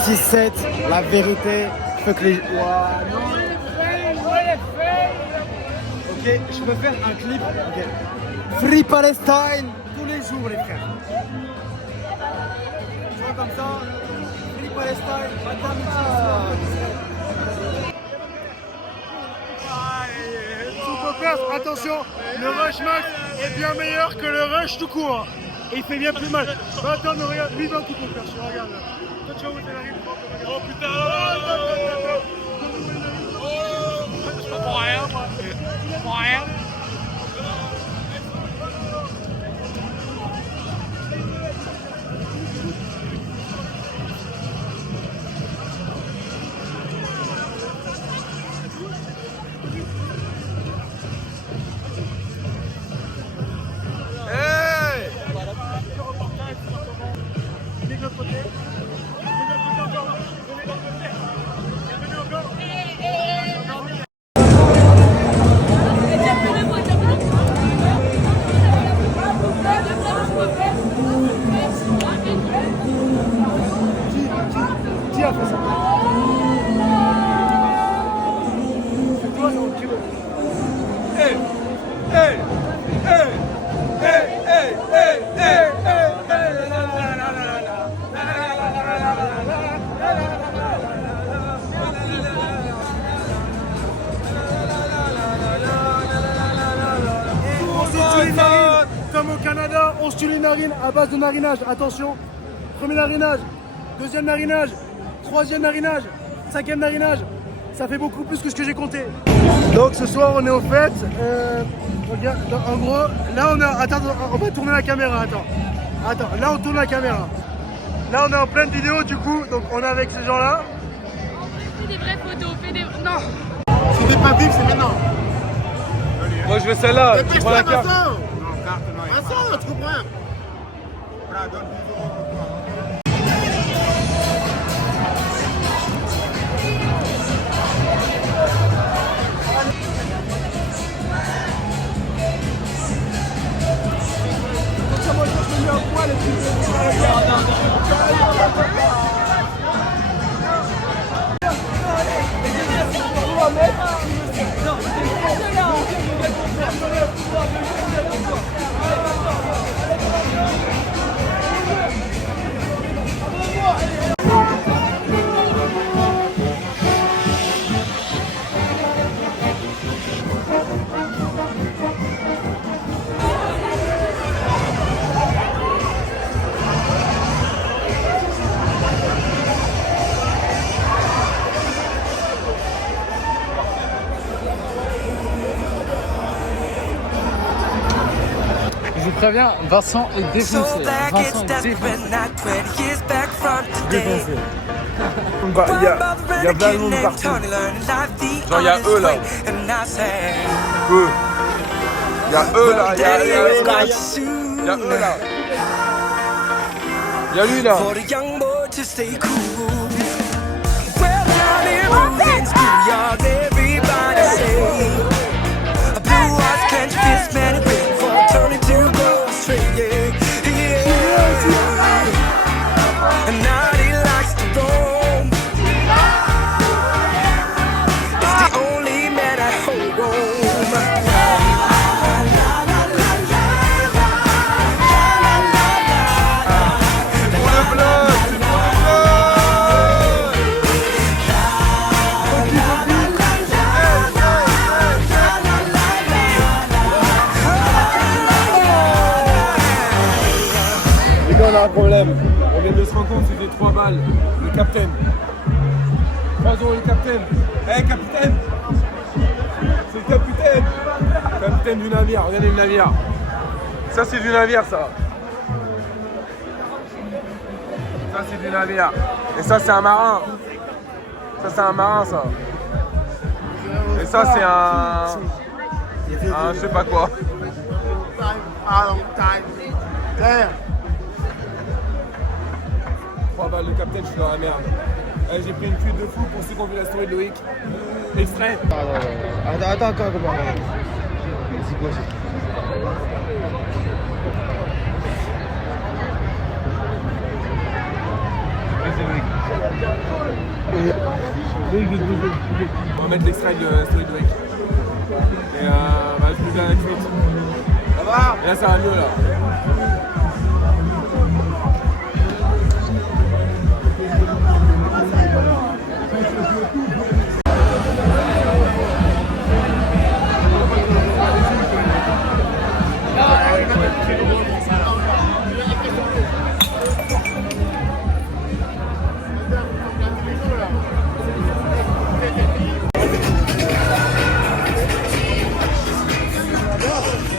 6-7, la vérité, faut que les... Ok, je peux faire un clip. Okay. Free Palestine tous les jours, les frères. Tu vois comme ça, Free Palestine, Sous-Popers, attention, le rush max est bien meilleur que le rush tout court. Et il fait bien plus mal. Bah, attends, mais regarde, lui va au Sous-Popers, regarde là. Toi, tu vois où elle arrive. Oh putain, je comprends rien, moi. Je comprends rien. tu les narines à base de narinage, attention. Premier narinage, deuxième narinage, troisième narinage, cinquième narinage. Ça fait beaucoup plus que ce que j'ai compté. Donc ce soir on est aux fêtes. Regarde, en gros, là on a. Attends, on va tourner la caméra, attends. Là on tourne la caméra. Là on est en pleine vidéo du coup, donc on est avec ces gens-là. Fais des vraies photos, fais des. Non. C'était pas vif, c'est maintenant. Moi je veux celle-là, je prends la carte. Vincent, tu comprends rien. Je vous préviens, Vincent est défoncé. Vincent est défoncé. Défoncé. Il y a plein de monde partout. Genre il y a eux là. Eux. Il y a eux là. Il y a eux là. Il y a lui là. On a un problème. On vient de se rendre compte, c'était 3 balles. Le capitaine. 3 € le capitaine. Hey capitaine. C'est le capitaine. Capitaine du navire. Regardez le navire. Ça c'est du navire ça. Ça c'est du navire. Et ça c'est un marin. Ça c'est un marin ça. Et ça c'est un je sais pas quoi. 3 balles, le capitaine, je suis dans la merde. J'ai pris une fuite de fou pour ceux qui ont vu la story de Loïc. Extrait. Attends, comment? C'est quoi ça? On va mettre l'extrait de la story de Loïc. Et je vous dis à la suite. Ça va? Et là, ça va mieux là.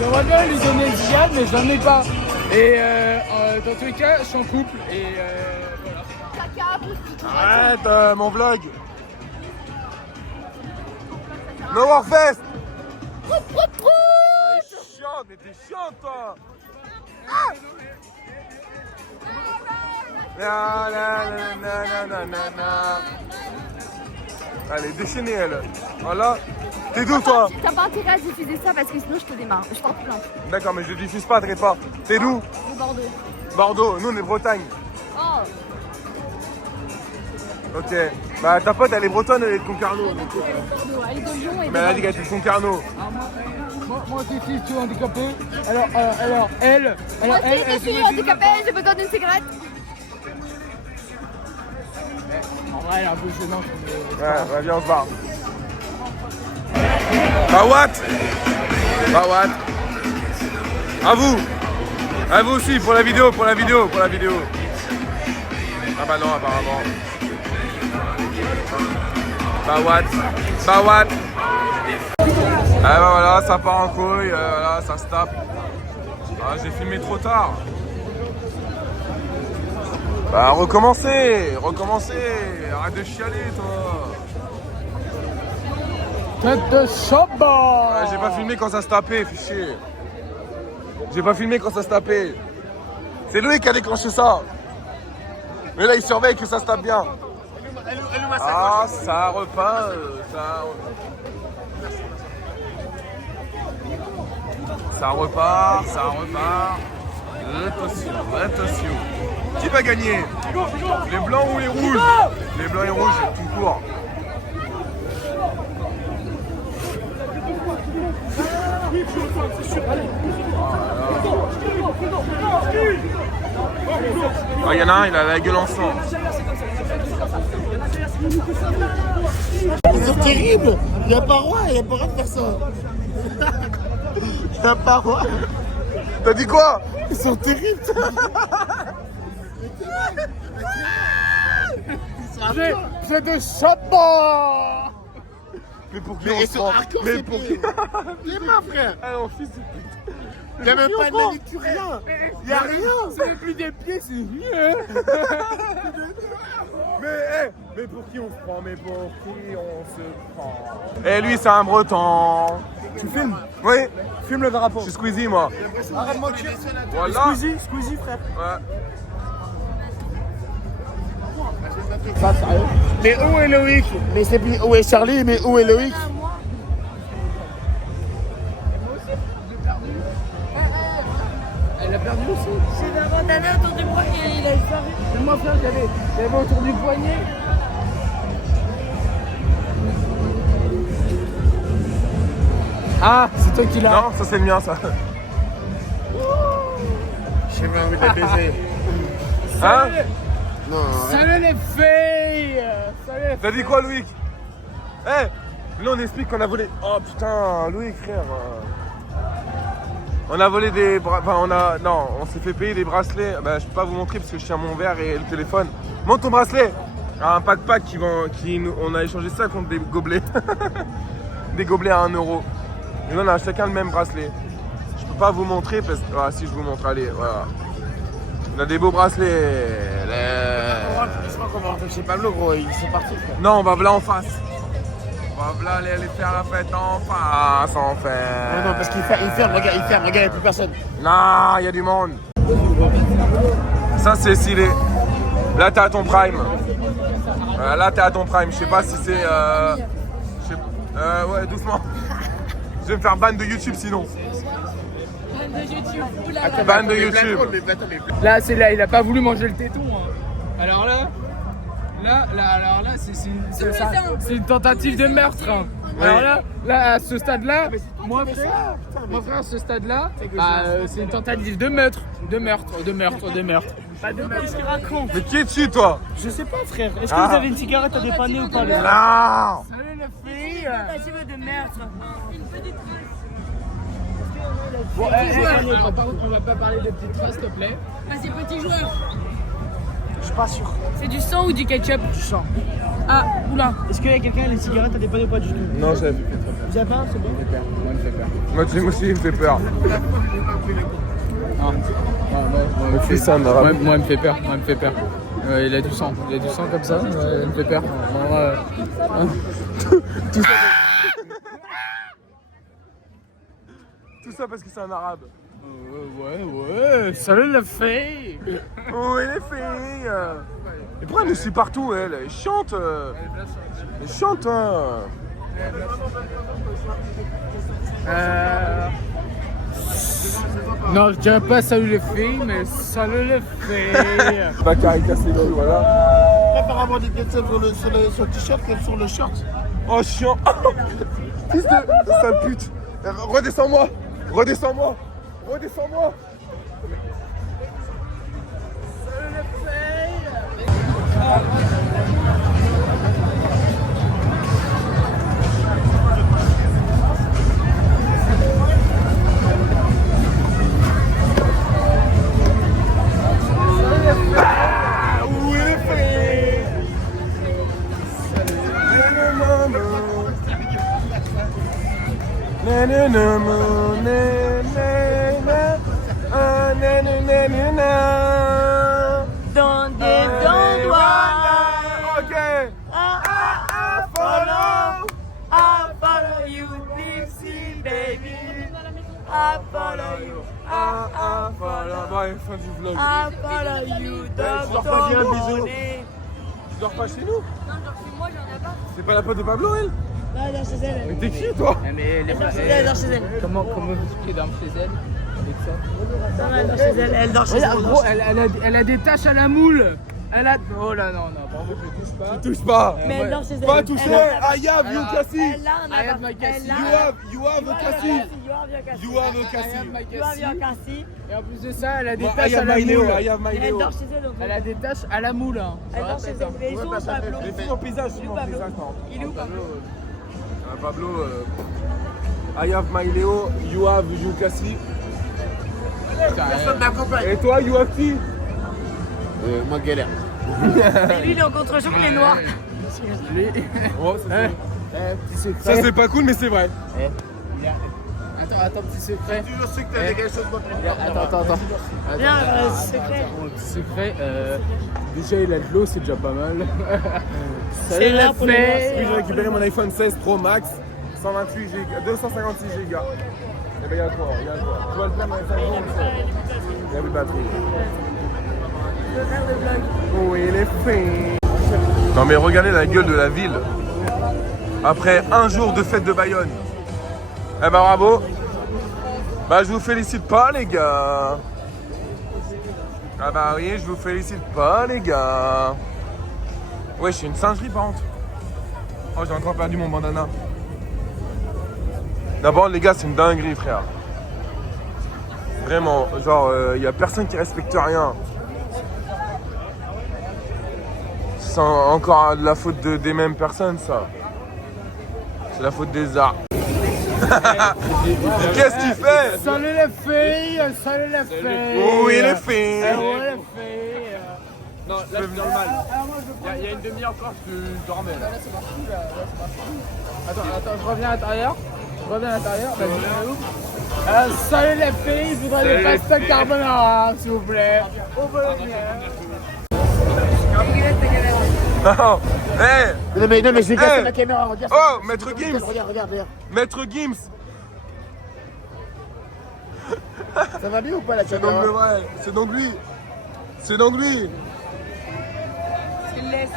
J'aimerais bien lui donner le diable, mais j'en ai pas. Et dans tous les cas, je suis en couple et voilà. Arrête mon vlog. No Warfest. T'es chiante, mais t'es chiante toi. Elle est déchaînée elle. Voilà. T'es d'où toi? T'as pas intérêt à diffuser ça parce que sinon je te démarre. Je porte plainte. D'accord, mais je diffuse pas, Trépas. T'es d'où? De Bordeaux. Bordeaux, nous on est Bretagne. Oh. Ok. Bah ta pote elle est bretonne, elle est de Concarneau. Elle est de Bordeaux, elle est de Lyon et de Mais elle a dit qu'elle était de Concarneau. Moi aussi, je suis handicapé. Alors, elle. Moi aussi, je suis handicapée, j'ai besoin d'une cigarette. En vrai, elle est un peu gênante. Ouais, viens, on se barre. Bah what? À vous. Ah vous aussi, pour la vidéo. Ah bah non, apparemment. Bah what. Ah bah voilà, ça part en couille, voilà, ça se tape. Ah, j'ai filmé trop tard. Bah recommencez. Arrête de chialer, toi. Tête de chamba. Ah, j'ai pas filmé quand ça se tapait, fichier. C'est lui qui a déclenché ça. Mais là, il surveille que ça se tape bien. Ah, ça repart. Ça repart. Attention. Qui va gagner? Les blancs ou les rouges? Les blancs et rouges, tout court. Oh, il y en a un, il a la gueule en sang. C'est terrible. Il n'y a pas droit de faire ça. Il n'y a pas droit. T'as dit quoi? Ils sont terribles. J'ai de chamba. Mais pour qui Mais on ils se sont prend? hardcore, Mais ces pour filles. qui? Les mains, frère. Ah non, fils de pute. Il n'y a même pas de manicure, rien. Il n'y a rien. C'est même plus des pieds, c'est mieux. Mais pour qui on se prend? Eh lui, c'est un breton. Tu filmes? Oui, Filme le drapeau. je suis Squeezie, moi. Arrête de mentir. Voilà. Squeezie, frère. Ouais. Mais où est Loïc? Mais c'est plus où est Charlie, mais où est Loïc? Elle a perdu aussi. J'ai un bandana autour du bras et il a disparu. Moi frère, j'avais autour du poignet. Ah, c'est toi qui l'as. Non, ça c'est le mien, ça. J'ai même envie de la baiser. Hein? Non, Salut les filles. T'as dit quoi, Loïc? Eh, là on explique qu'on a volé. Oh putain, Loïc, frère. On a volé des on s'est fait payer des bracelets. Bah, je peux pas vous montrer parce que je tiens mon verre et le téléphone. Montre ton bracelet. Un pack on a échangé ça contre des gobelets. Des gobelets à 1 €. Et là, on a chacun le même bracelet. Je peux pas vous montrer parce que si je vous montre, allez, voilà. On a des beaux bracelets. je crois qu'on va rentrer chez Pablo, gros. Ils sont partis, frère. Non, on va là en face. On va là aller faire la fête en face, en fait. Non, parce qu'il ferme, regarde, il n'y a plus personne. Non, il y a du monde. Ça, c'est stylé. Là, t'es à ton prime. Je sais pas si c'est. Ouais, doucement. Je vais me faire ban de YouTube sinon. Ban de YouTube. Là, c'est là, il a pas voulu manger le téton. Hein. Alors là, c'est une tentative de meurtre. Hein. Oui. Alors là, à ce stade-là, moi frère, à ce stade-là, c'est une tentative de meurtre. Pas de meurtre. Qu'est-ce qu'il raconte? Mais qui es-tu, toi? Je sais pas, frère. Est-ce que vous avez une cigarette à dépanner ou pas, les gars? Non. Salut les filles. Tentative de meurtre. Bon, on va pas parler de petites phrases, s'il te plaît. Vas-y, petit joueur. Je suis pas sûr. C'est du sang ou du ketchup? Du sang. Ah, oula. Est-ce qu'il y a quelqu'un qui a une cigarette à dépanner ou pas du tout? Non, j'ai. Vous avez pas? C'est bon? Moi aussi, il me fait peur. Le fils, ça me rappelle. Moi, il me fait peur. Il a du sang comme ça. Il me fait peur. Tout ça parce que c'est un arabe. Ouais. Salut les filles. Oh, et les filles. Et pourquoi elle nous suit partout, elle? Elle chante. Hein. Non, je dirais pas salut les filles, mais salut les filles. Bah, caricature, c'est tout, voilà. Là, par rapport à des questions sur le t-shirt comme sur le short. Oh, chiant. Fils de sale pute. Redescends-moi. Dans des endroits. Ok. I follow you, Dipsy baby. I follow you. Ouais, fin du vlog. I follow you, Tu leur fais bien un bisou. Money. Tu dors pas chez nous? Non, genre moi j'en ai pas. C'est pas la pote de Pablo, elle? Non, elle dort chez elle. Mais t'es qui, toi? Elle dort chez elle, elle dort chez elle. Comment veux-tu qu'elle dorme chez elle avec ça? Non, elle dort chez elle, elle dort chez elle. Gros, elle a des taches à la moule. Elle a. Oh là, non, bravo, je touche pas. Tu touches pas. Mais elle dort chez elle. Pas toucher. I have you Cassie. Elle a un I have my appart. Cassie. You have a Cassie. You have a You Cassie. have your Cassie. Et en plus de ça, elle a des I taches à have la my Léo. moule. I have my Elle Léo. dort chez elle. donc. Elle a des taches à la moule. Hein. Elle dort chez elle. Mais ils sont où, Pablo? Les filles en paysage, Il est où, Pablo? non. Il est où, Pablo? Pablo, I have my Léo, you have you Cassie. Personne n'accompagne. Et toi, you have qui? Moi, galère. Mais lui, il est en contre-champ, il est noir. Oh, c'est Petit secret. ça, c'est pas cool, mais c'est vrai. Attends, petit secret. Tu toujours su que t'as des quelque chose de Attends. Viens, secret. Petit secret, déjà il a de l'eau, c'est déjà pas mal. C'est là pour les Oui, j'ai récupéré mon iPhone 16 Pro Max, 128 Go, 256 Go. Et ben, il y a quoi? Tu vois le plan dans les 5 secondes? Il y a plus de batterie. Je veux faire le vlog. Oui, il est fin. Non, mais regardez la gueule de la ville. Après un jour de fête de Bayonne. Eh ben, bravo. Bah, je vous félicite pas, les gars. Ah bah oui, je vous félicite pas, les gars. Ouais, je suis une singerie, par contre. Oh, j'ai encore perdu mon bandana. D'abord, les gars, c'est une dinguerie, frère. Vraiment, genre, y a personne qui respecte rien. C'est encore de la faute des mêmes personnes, ça. C'est la faute des arts. Qu'est-ce qu'il fait? Salut les filles, salut les filles. Oui, les filles. Oui, les filles. Non, là, je peux venir mal. Il y a une demi-heure encore, je dormais là. Attends, je reviens à l'intérieur. Vas-y. Salut les filles, je voudrais des pasta carbonara, s'il vous plaît. Au bolognaise. Non, hey. Non, mais je vais casser Hey. la caméra. Regarde. Oh, Maître Gims. Regarde. Maître Gims. Ça va bien ou pas la C'est donc caméra? le vrai. C'est donc lui.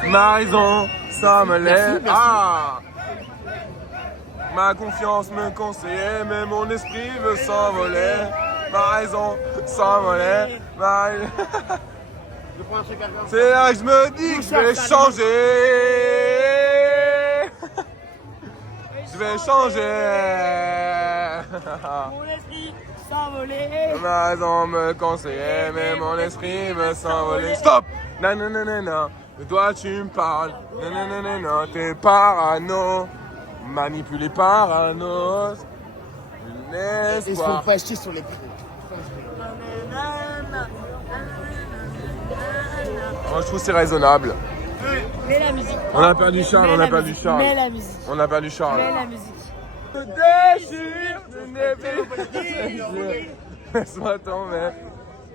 Ma raison, ça me lève. Merci. Ah. Ma confiance me conseillait, mais mon esprit veut s'envoler. Ma raison s'envolait. Je prends un truc à faire. C'est là que je me dis que je vais changer. Je vais changer. Mon esprit s'envolait. Ma raison me conseillait, mais mon esprit me s'envolait. Stop! Non, de toi tu me parles. Non, t'es parano. Manipulé parano. Ils se font pas acheter sur les prix. Moi je trouve que c'est raisonnable. Mets la musique. On a perdu Charles, Mets on a la perdu musique. Charles. Mets la musique. On a perdu Charles. Mets la musique. Déchire, laisse-moi tomber.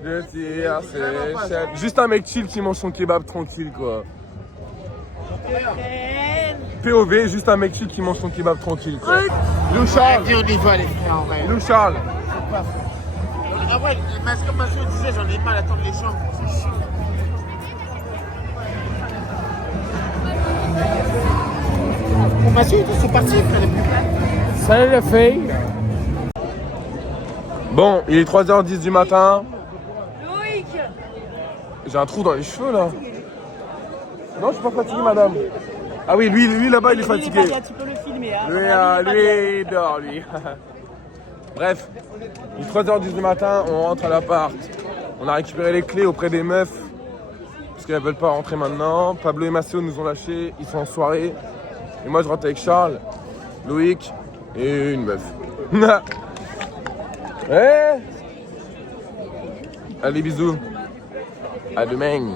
Je tire ses chaînes. Juste un mec chill qui mange son kebab tranquille, quoi. POV, juste un mec chill qui mange son kebab tranquille, quoi. Lou Charles. On y va les frères en vrai. Lou Charles. Ah ouais, comme Mathieu disait, j'en ai mal à attendre les chambres. C'est chiant. Mathieu, ils sont partis, frère. Salut les filles. Bon, il est 3h10 du matin. Loïc. J'ai un trou dans les cheveux, là. Non, je suis pas fatigué, madame. Ah oui, lui là-bas, il est fatigué. Tu peux le filmer. Hein. Lui, il dort, lui. Bref, il est 3h10 du matin, on rentre à l'appart. On a récupéré les clés auprès des meufs, parce qu'elles veulent pas rentrer maintenant. Pablo et Maceo nous ont lâchés, ils sont en soirée. Et moi, je rentre avec Charles, Loïc et une meuf. Ouais. Allez, bisous. À demain.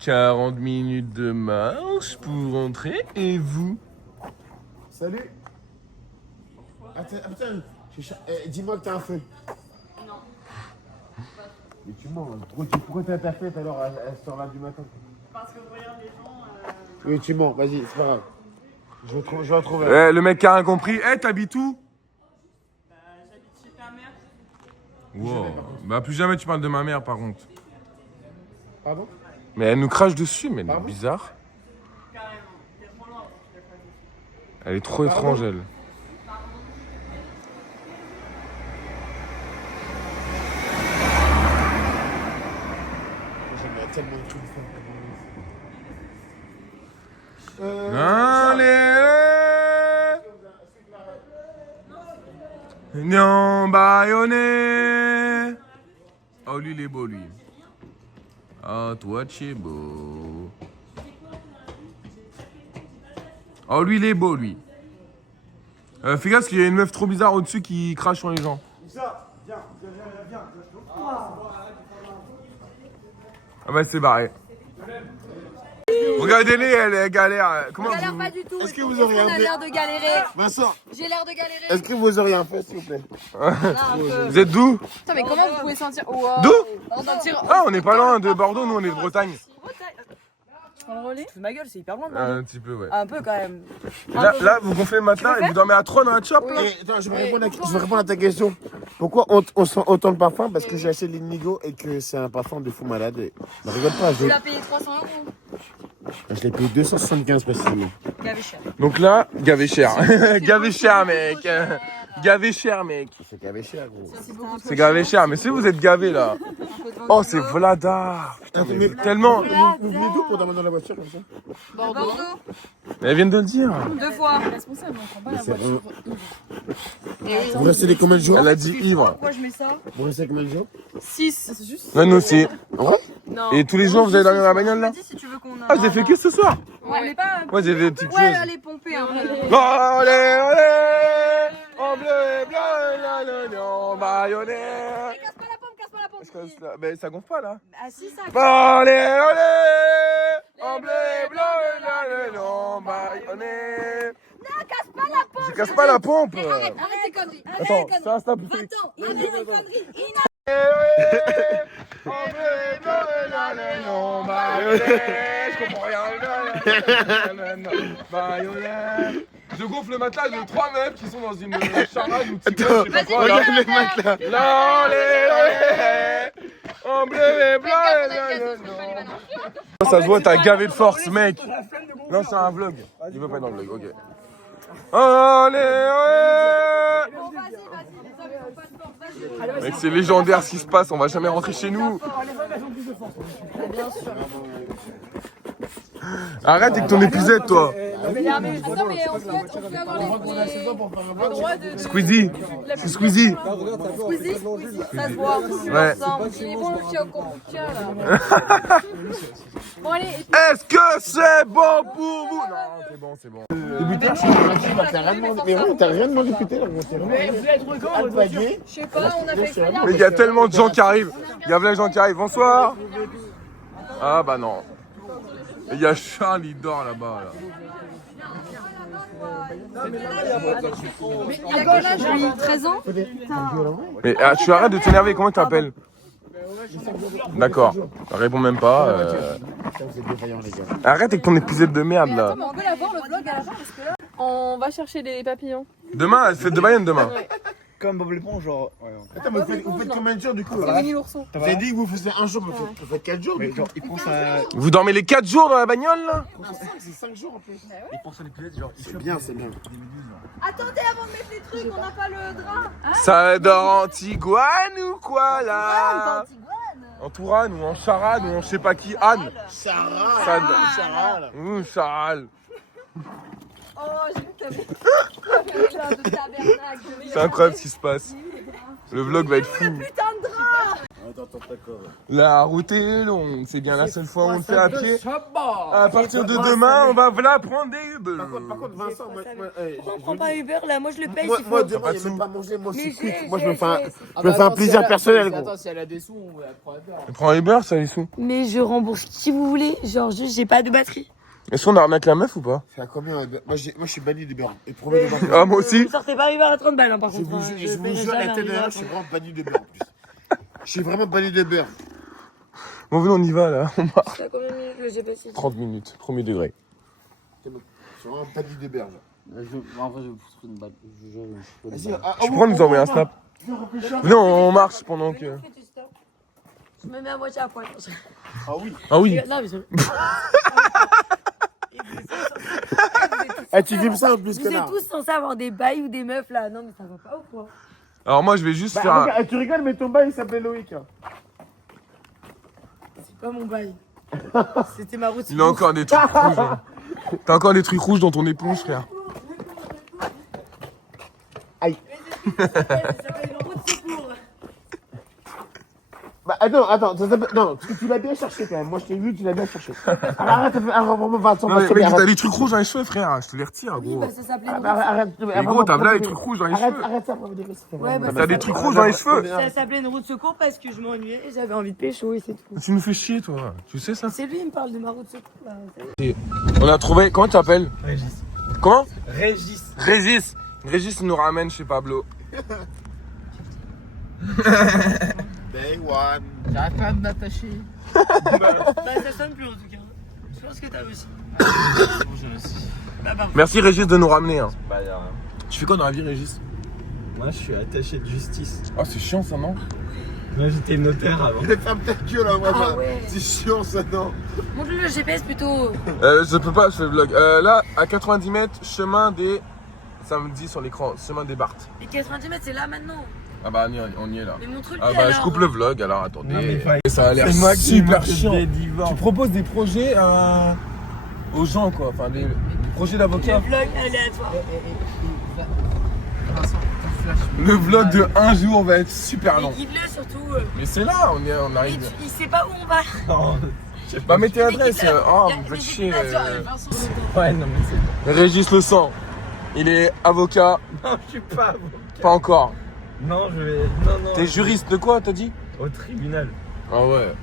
40 minutes de marche pour rentrer, et vous? Salut. Attends. Dis-moi que t'as un feu. Non. Mais tu mens. Pourquoi t'as pas fait alors à cette heure-là du matin? Parce que regarde les gens. Oui, tu mens. Vas-y, c'est pas grave. Je vais en trouver. Le mec qui a rien compris. T'habites où? J'habite chez ta mère. Wow. Bah plus jamais tu parles de ma mère par contre. Pardon? Mais elle nous crache dessus, mais elle est bizarre. Carrément. T'es trop loin. Elle est trop étrange, elle. J'aimerais tellement de trucs Allez, non, baïonné. Oh, lui, il est beau, lui. Oh, toi, tu es beau. Oh, lui, il est beau, lui. Fais gaffe, parce qu'il y a une meuf trop bizarre au-dessus qui crache sur les gens. Ça, viens. Ah bah, c'est barré. Regardez-les, elle galère. Comment Galère vous... pas du tout. Est-ce que vous auriez On un a peu... l'air de galérer. Vincent, J'ai l'air de galérer. est-ce que vous auriez un feu, s'il vous plaît? Vous êtes d'où? Putain, mais comment vous pouvez sentir. Wow. D'où? On sentir. Ah, on n'est pas loin de Bordeaux, nous, on est de Bretagne. En relais. Ma gueule, c'est hyper loin. Un petit peu, ouais. Un peu quand même. Là, vous gonflez le matelas et vous dormez à 3 dans la chop, là. Attends, je vais répondre à ta question. Pourquoi on sent autant de parfum? Parce que j'ai acheté l'Indigo et que c'est un parfum de fou malade. Ne rigole pas, Tu l'as payé 300 €. je l'ai payé 275 précisément. Gavé cher. Donc là, gavé cher. Gavé cher, mec. Gavé cher, mec. C'est gavé cher, gros. C'est gavé cher. Mais si vous êtes gavé, là. Oh, c'est Vladar. Putain, mais tellement. Vous venez d'où pour dormir dans la voiture comme ça? Bordeaux. Mais elle vient de le dire. 2 fois. Vous restez les combien de jours? Elle a dit ivre. Pourquoi je mets ça? Vous restez combien de jours? 6. Ouais, nous aussi. Ouais? Non. Et tous les jours, vous allez dormir dans la bagnole, là? Dis si tu veux qu'on a. Ah, j'ai fait que ce soir. On est pas. Moi, j'ai des petites Ouais, choses. allez pomper un peu. Allez, allez, en bleu et blanc, l'oignon baïonné. Casse pas la pompe. Mais ça gonfle pas, là. Ah si, ça. Allez, allez, en bleu et blanc, l'oignon baïonné. Non, casse pas la pompe. Je casse pas la pompe. Arrête tes conneries. Attends, c'est un stop. Va-t'en. Arrête tes conneries. En bleu et blanc, l'oignon baïonné. Je comprends rien. Baïonné. Je gonfle le matelas de 3 meufs qui sont dans une charade ou je sais pas quoi. Regarde le matelas. Là, allez, en bleu et blanc. Ça se voit, t'as gavé de force, mec. Non, c'est un vlog. Il veut pas être dans le vlog, ok. Allez, allez. Mec, c'est légendaire ce qui se passe, on va jamais rentrer chez nous. Arrête avec ton épuisette, toi. Attends, mais on peut avoir les droits de. Squeezie, c'est Squeezie. Squeezie, ça se voit. Ouais. Il est bon le petit kombucha là. Bon, allez. Est-ce que c'est bon pour vous? Non, c'est bon. Débuteur, t'as rien demandé. Mais oui, t'as rien demandé depuis tout à l'heure. Mais vous avez trouvé comment votre voiture? Je sais pas, on a fait ça. Mais il y a tellement de gens qui arrivent. Il y a plein de gens qui arrivent. Bonsoir. Ah bah non. Il y a Charles, il dort là-bas. Là. Il a quel âge lui? 13 ans? Mais tu arrêtes de t'énerver, comment tu t'appelles? D'accord, réponds même pas. Arrête avec ton épisode de merde là. On peut l'avoir le vlog à la fin parce que là. On va chercher les papillons. Demain, elle fait de Bayonne demain. Comme Bob l'éponge, genre. Attends, mais vous faites combien de jours du coup? C'est Winnie l'ourson. Vous avez dit que vous faisiez un jour, mais vous faites 4 jours du coup. Genre, il pense à. Vous dormez les 4 jours dans la bagnole là? C'est 5 jours en plus. Il pense à l'épisode, genre. C'est bien, c'est bien. Attendez avant de mettre les trucs, on n'a pas le drap. Ça dort Antigouane ou quoi là? Antigouane. En Tourane ou en Charade ou en je sais pas qui, Anne. Charal. Charal. Charal. Oh, j'ai vu que t'avais de tabernacle. C'est incroyable ce qui se passe. Le vlog va être fou. Putain de drap. La route est longue, c'est bien la seule fois où on le fait à pied. À partir de demain, on va voilà prendre des Uber. Par contre, Vincent, On prend pas Uber là, moi je le paye. moi demain, il n'y a même pas mangé, moi c'est quitte. Moi je me fais un plaisir personnel, gros. Attends, si elle a des sous, on va prendre Uber. On prend Uber, ça les sous. Mais je rembourse qui vous voulez, genre juste j'ai pas de batterie. Est-ce qu'on arnaque la meuf ou pas? C'est à combien? Moi, je suis banni des beurres. Et premier de Ah, moi aussi. Vous sortez pas Uber à 30 balles, hein, par Je contre. vous hein. jure, Je je vous paierai jure, jamais la un tête Uber à derrière, je suis 30. vraiment banni des beurres. En plus. Je suis vraiment banni des beurres. Bon, venez, on y va là. On marche. Ça a combien de minutes le GPS ici? 30 minutes, premier degré. Je suis vraiment banni des beurres. En vrai, je vais vous foutre une balle. Je jure, je peux Vas-y, Tu pourras nous envoyer un snap? Venez, on marche pendant que. Je me mets à moitié à poil. Ah oui. Ah oui. Non, mais c'est... Eh, tu filmes ça en plus, Vous êtes connard. tous censés avoir des bails ou des meufs là. Non, mais ça va pas ou quoi? Alors, moi, je vais juste Bah, faire. regarde, tu rigoles, mais ton bail il s'appelait Loïc. Hein. C'est pas mon bail. C'était ma route. Il a encore des trucs rouges. Hein. T'as encore des trucs rouges dans ton éponge, frère. Ça s'appelle une route secours. Bah attends, ça s'appelle... Non, parce que tu l'as bien cherché quand même. Moi je t'ai vu, tu l'as bien cherché. Alors arrête, vraiment Vincent. Non, mais mec, t'as des trucs rouges dans les cheveux, frère. Je te les retire, Oui, gros. bah ça s'appelait une route. Arrête, Mais gros, t'as là les trucs rouges dans les cheveux. Arrête ça, pour me dire que c'était Ouais, bah, T'as des trucs rouges dans les cheveux. Ça s'appelait une route secours parce que je m'ennuyais et j'avais envie de pécho et c'est tout. Tu nous fais chier, toi. Tu sais ça? C'est lui, il me parle de ma route secours là. On a trouvé. Comment tu t'appelles? Régis. Comment? Régis. Régis. Régis nous ramène chez Pablo. Day one. J'arrête pas à m'attacher. Bah ça sonne plus en tout cas. Je pense que t'as aussi. Bah, bah. Merci Régis de nous ramener. Hein. Bah, y'a rien. Tu fais quoi dans la vie, Régis? Moi, je suis attaché de justice. Ah, c'est chiant ça, non? Moi, j'étais notaire avant. Ferme ta gueule là, vraiment. Ah ouais. C'est chiant ça, non? Montre-lui le GPS plutôt. Je peux pas, je fais le vlog. Là, à 90 mètres, chemin des. Ça me dit sur l'écran, chemin des Barthes. Et 90 mètres, c'est là maintenant. Ah bah, on y est là. Mais montre-lui Ah bah, alors. je coupe le vlog alors, attendez. Non, mais pas- Ça a l'air C'est moi qui super m'occupe chiant. des divorces. Tu proposes des projets aux gens, quoi. Enfin, des projets Le d'avocats. vlog aléatoire. Le vlog de un jour va être super Et long. guide-le surtout. Mais c'est là, on Et arrive. il sait pas où on va. Non. Bah, mettez l'adresse. Oh, Il y a vous des faites chier. équipements sur- Ouais, non, mais c'est. Régis le sang. Il est avocat. Non, je suis pas avocat. Pas encore. Non, je vais. Non. T'es juriste de quoi, t'as dit? Au tribunal. Ah ouais.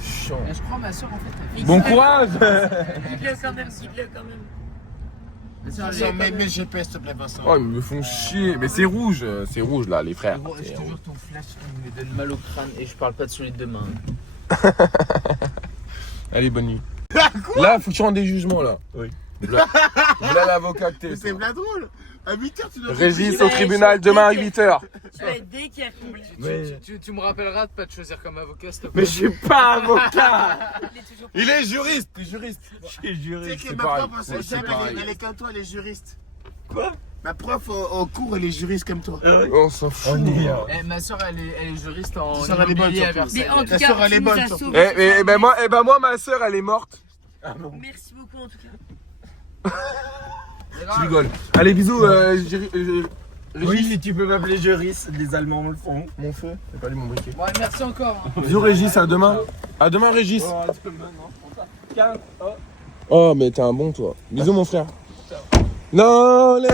Chiant. Je crois ma soeur en fait. Bon courage. Guide-le quand même, guide-le quand même. Mets le GPS s'il te plaît, Vincent. Oh, ils me font chier. Mais c'est rouge là, les frères. Gros, je te jure, ton flash il me donne mal au crâne et je parle pas de celui de demain. Allez, bonne nuit. Là, faut que tu rendes des jugements là. Oui. Voilà l'avocat que t'es. C'est bien drôle. À 8h, tu dois. Régis au tribunal demain à 8h. Tu vas être décaire complet. Mais- Tu me rappelleras de pas te choisir comme avocat, s'il te plaît. Mais je suis pas avocat. Il est toujours Il est juriste, t'es juriste. Je suis Tu sais juriste. que c'est ma pareil. prof, Ouais, c'est pareil. elle est comme toi, elle est juriste. Quoi? Ma prof au cours, elle est juriste comme toi. On s'en fout. On est. Ma soeur elle est juriste en Ta sœur, elle est bonne, immobilier à surtout. Mais en Versailles. tout Ta cas, sœur, elle est tu nous bonne, as surtout. sauvés. moi, ma soeur, elle est morte. Merci beaucoup en tout cas. Je rigole. Allez, bisous. Régis. Oui, tu peux m'appeler juriste. Les Allemands le font. Mon feu. C'est pas lui mon briquet. Ouais, merci encore. hein. Bisous, Régis. À demain. À demain, Régis. Oh, demain, non. 15. Oh. Oh, mais t'es un bon, toi. Bisous, mon frère. Non, les,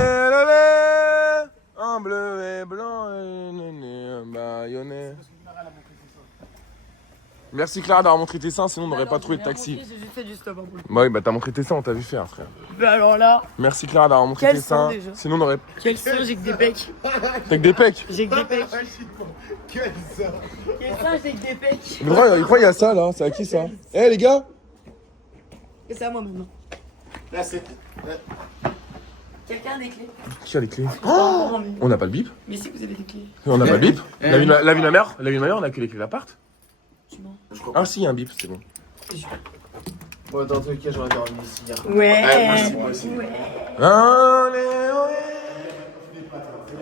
en bleu et blanc et baïonné. Merci Clara d'avoir montré tes seins, sinon on n'aurait pas trouvé de taxi. J'ai juste fait du stop en plus. Bah oui, bah t'as montré tes seins, on t'a vu faire, frère. Bah alors là, Merci Clara d'avoir montré Quels tes seins, seins, déjà sinon on aurait. quel sein, j'ai que des pecs. T'as que des pecs. J'ai que des pecs. Quel ça? Quel sein, j'ai que des pecs. Mais il croit qu'il y a ça là, c'est à qui ça? Eh les gars. Et c'est à moi maintenant. Là, c'est. Quelqu'un a des clés. Qui a les clés? Oh mais... On n'a pas le bip. mais si vous avez des clés. On n'a pas le bip. La vie de ma mère, on a que les clés d'appart. Tu mens. Ah si, il y a un bip, c'est bon. Bon, dans tous les cas, j'aurais dormi ici hier. Ouais. Moi aussi. Allez,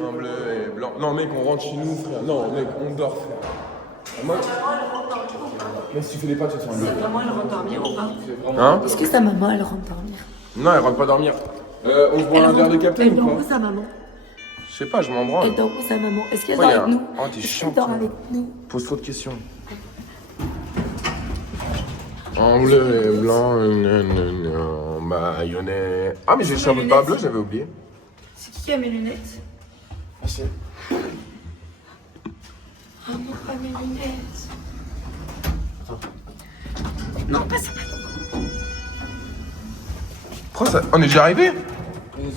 en bleu et blanc. Non mec, on rentre chez nous, frère. Non mec, on dort, frère. Moi, même si tu fais des pas, tu te sens mieux. Maman, elle rentre dormir ou pas? Hein? Est-ce que sa maman, elle rentre dormir? Non, elle rentre pas dormir. On se boit un verre de Captain Elle ou dort pas? où sa maman? Je sais pas, je m'en branle. Elle dort où sa maman? Est-ce qu'elle Ouais, dort y a avec un- nous? Oh, t'es Est-ce chiant, qu'elle dort toi. avec nous? Pose trop de questions. En bleu et blanc, baïonné. Ah, mais j'ai le chapeau de Pablo, j'avais oublié. C'est qui a mes lunettes? Merci. Oh non, pas mes lunettes. Non, pas ça. On est déjà arrivé?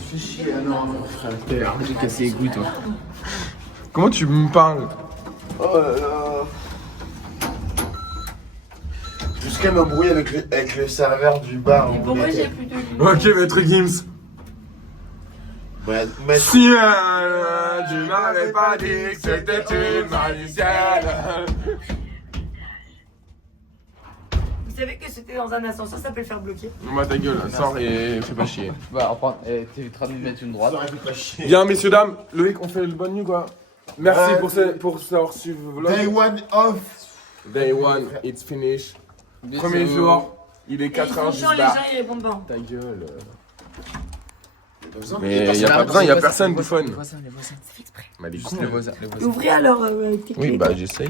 Fais chier, ah non, frère, t'es arrête de casser les couilles, toi. Comment tu me parles? Oh là là. Jusqu'à m'embrouiller avec le serveur du bar. Pourquoi j'ai plus de lumière? Ok, maître Gims. Ouais, mais... Si tu m'avais pas dit que c'était une magicienne. Vous savez que c'était dans un ascenseur, ça peut le faire bloquer. Bah ta gueule, sors et fais pas chier. Bah, enfin, t'es en train de mettre une droite. Bien, messieurs, dames, Loïc, on fait le bonne nuit, quoi. Merci pour avoir suivi le vlog. Day one off. Day one, it's finished. Premier jour, il est 4h juste les là. gens ils répondent pas. Ta gueule. Mais y'a pas besoin, y'a personne, bouffonne. Les voisins. Ça fait exprès. Bah, les Les voisins. Ouvrez alors tes clés. Oui, bah j'essaye.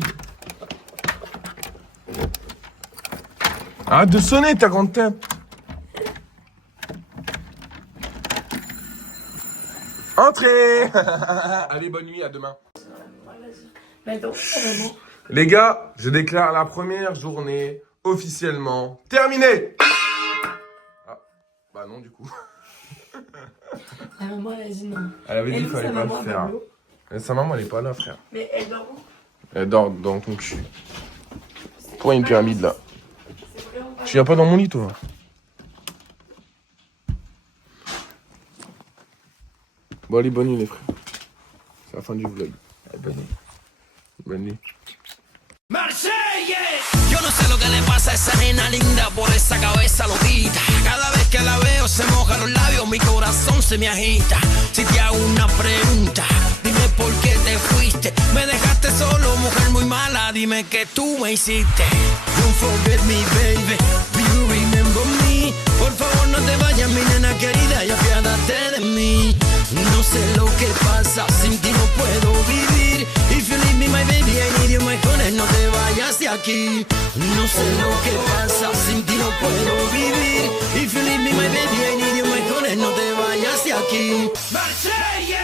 Arrête de sonner ta grande tête. Entrez. Allez, bonne nuit, à demain. Bah, donc, vraiment. Les gars, je déclare la première journée officiellement terminée. Ah, bah non du coup. La maman elle a dit non. Elle avait dit Et qu'il nous, fallait sa pas maman, le faire. Pablo. Et sa maman elle est pas là, frère. Mais elle dort où? Elle dort dans ton cul. Toi, une pyramide là. Tu viens pas dans mon lit, toi? Bon, allez, bonne nuit, les frères. C'est la fin du vlog. Allez, bonne nuit. Bonne nuit. Marsella, yo no sé lo que le pasa a esa nena linda por esa cabeza loquita. Cada vez que la veo se moja los labios, mi corazón se me agita. Si te hago una pregunta, dime por qué te fuiste. Me dejaste solo, mujer muy mala, dime que tú me hiciste. Don't forget me, baby, do you remember me? Por favor no te vayas, mi nena querida, y apiádate de mí. No sé lo que pasa, sin ti no puedo vivir. If you leave me, my baby, I need you, my honey, no te vayas de aquí. No sé lo que pasa, sin ti no puedo vivir. If you leave me, my baby, I need you, my honey, no te vayas de aquí. Marsella.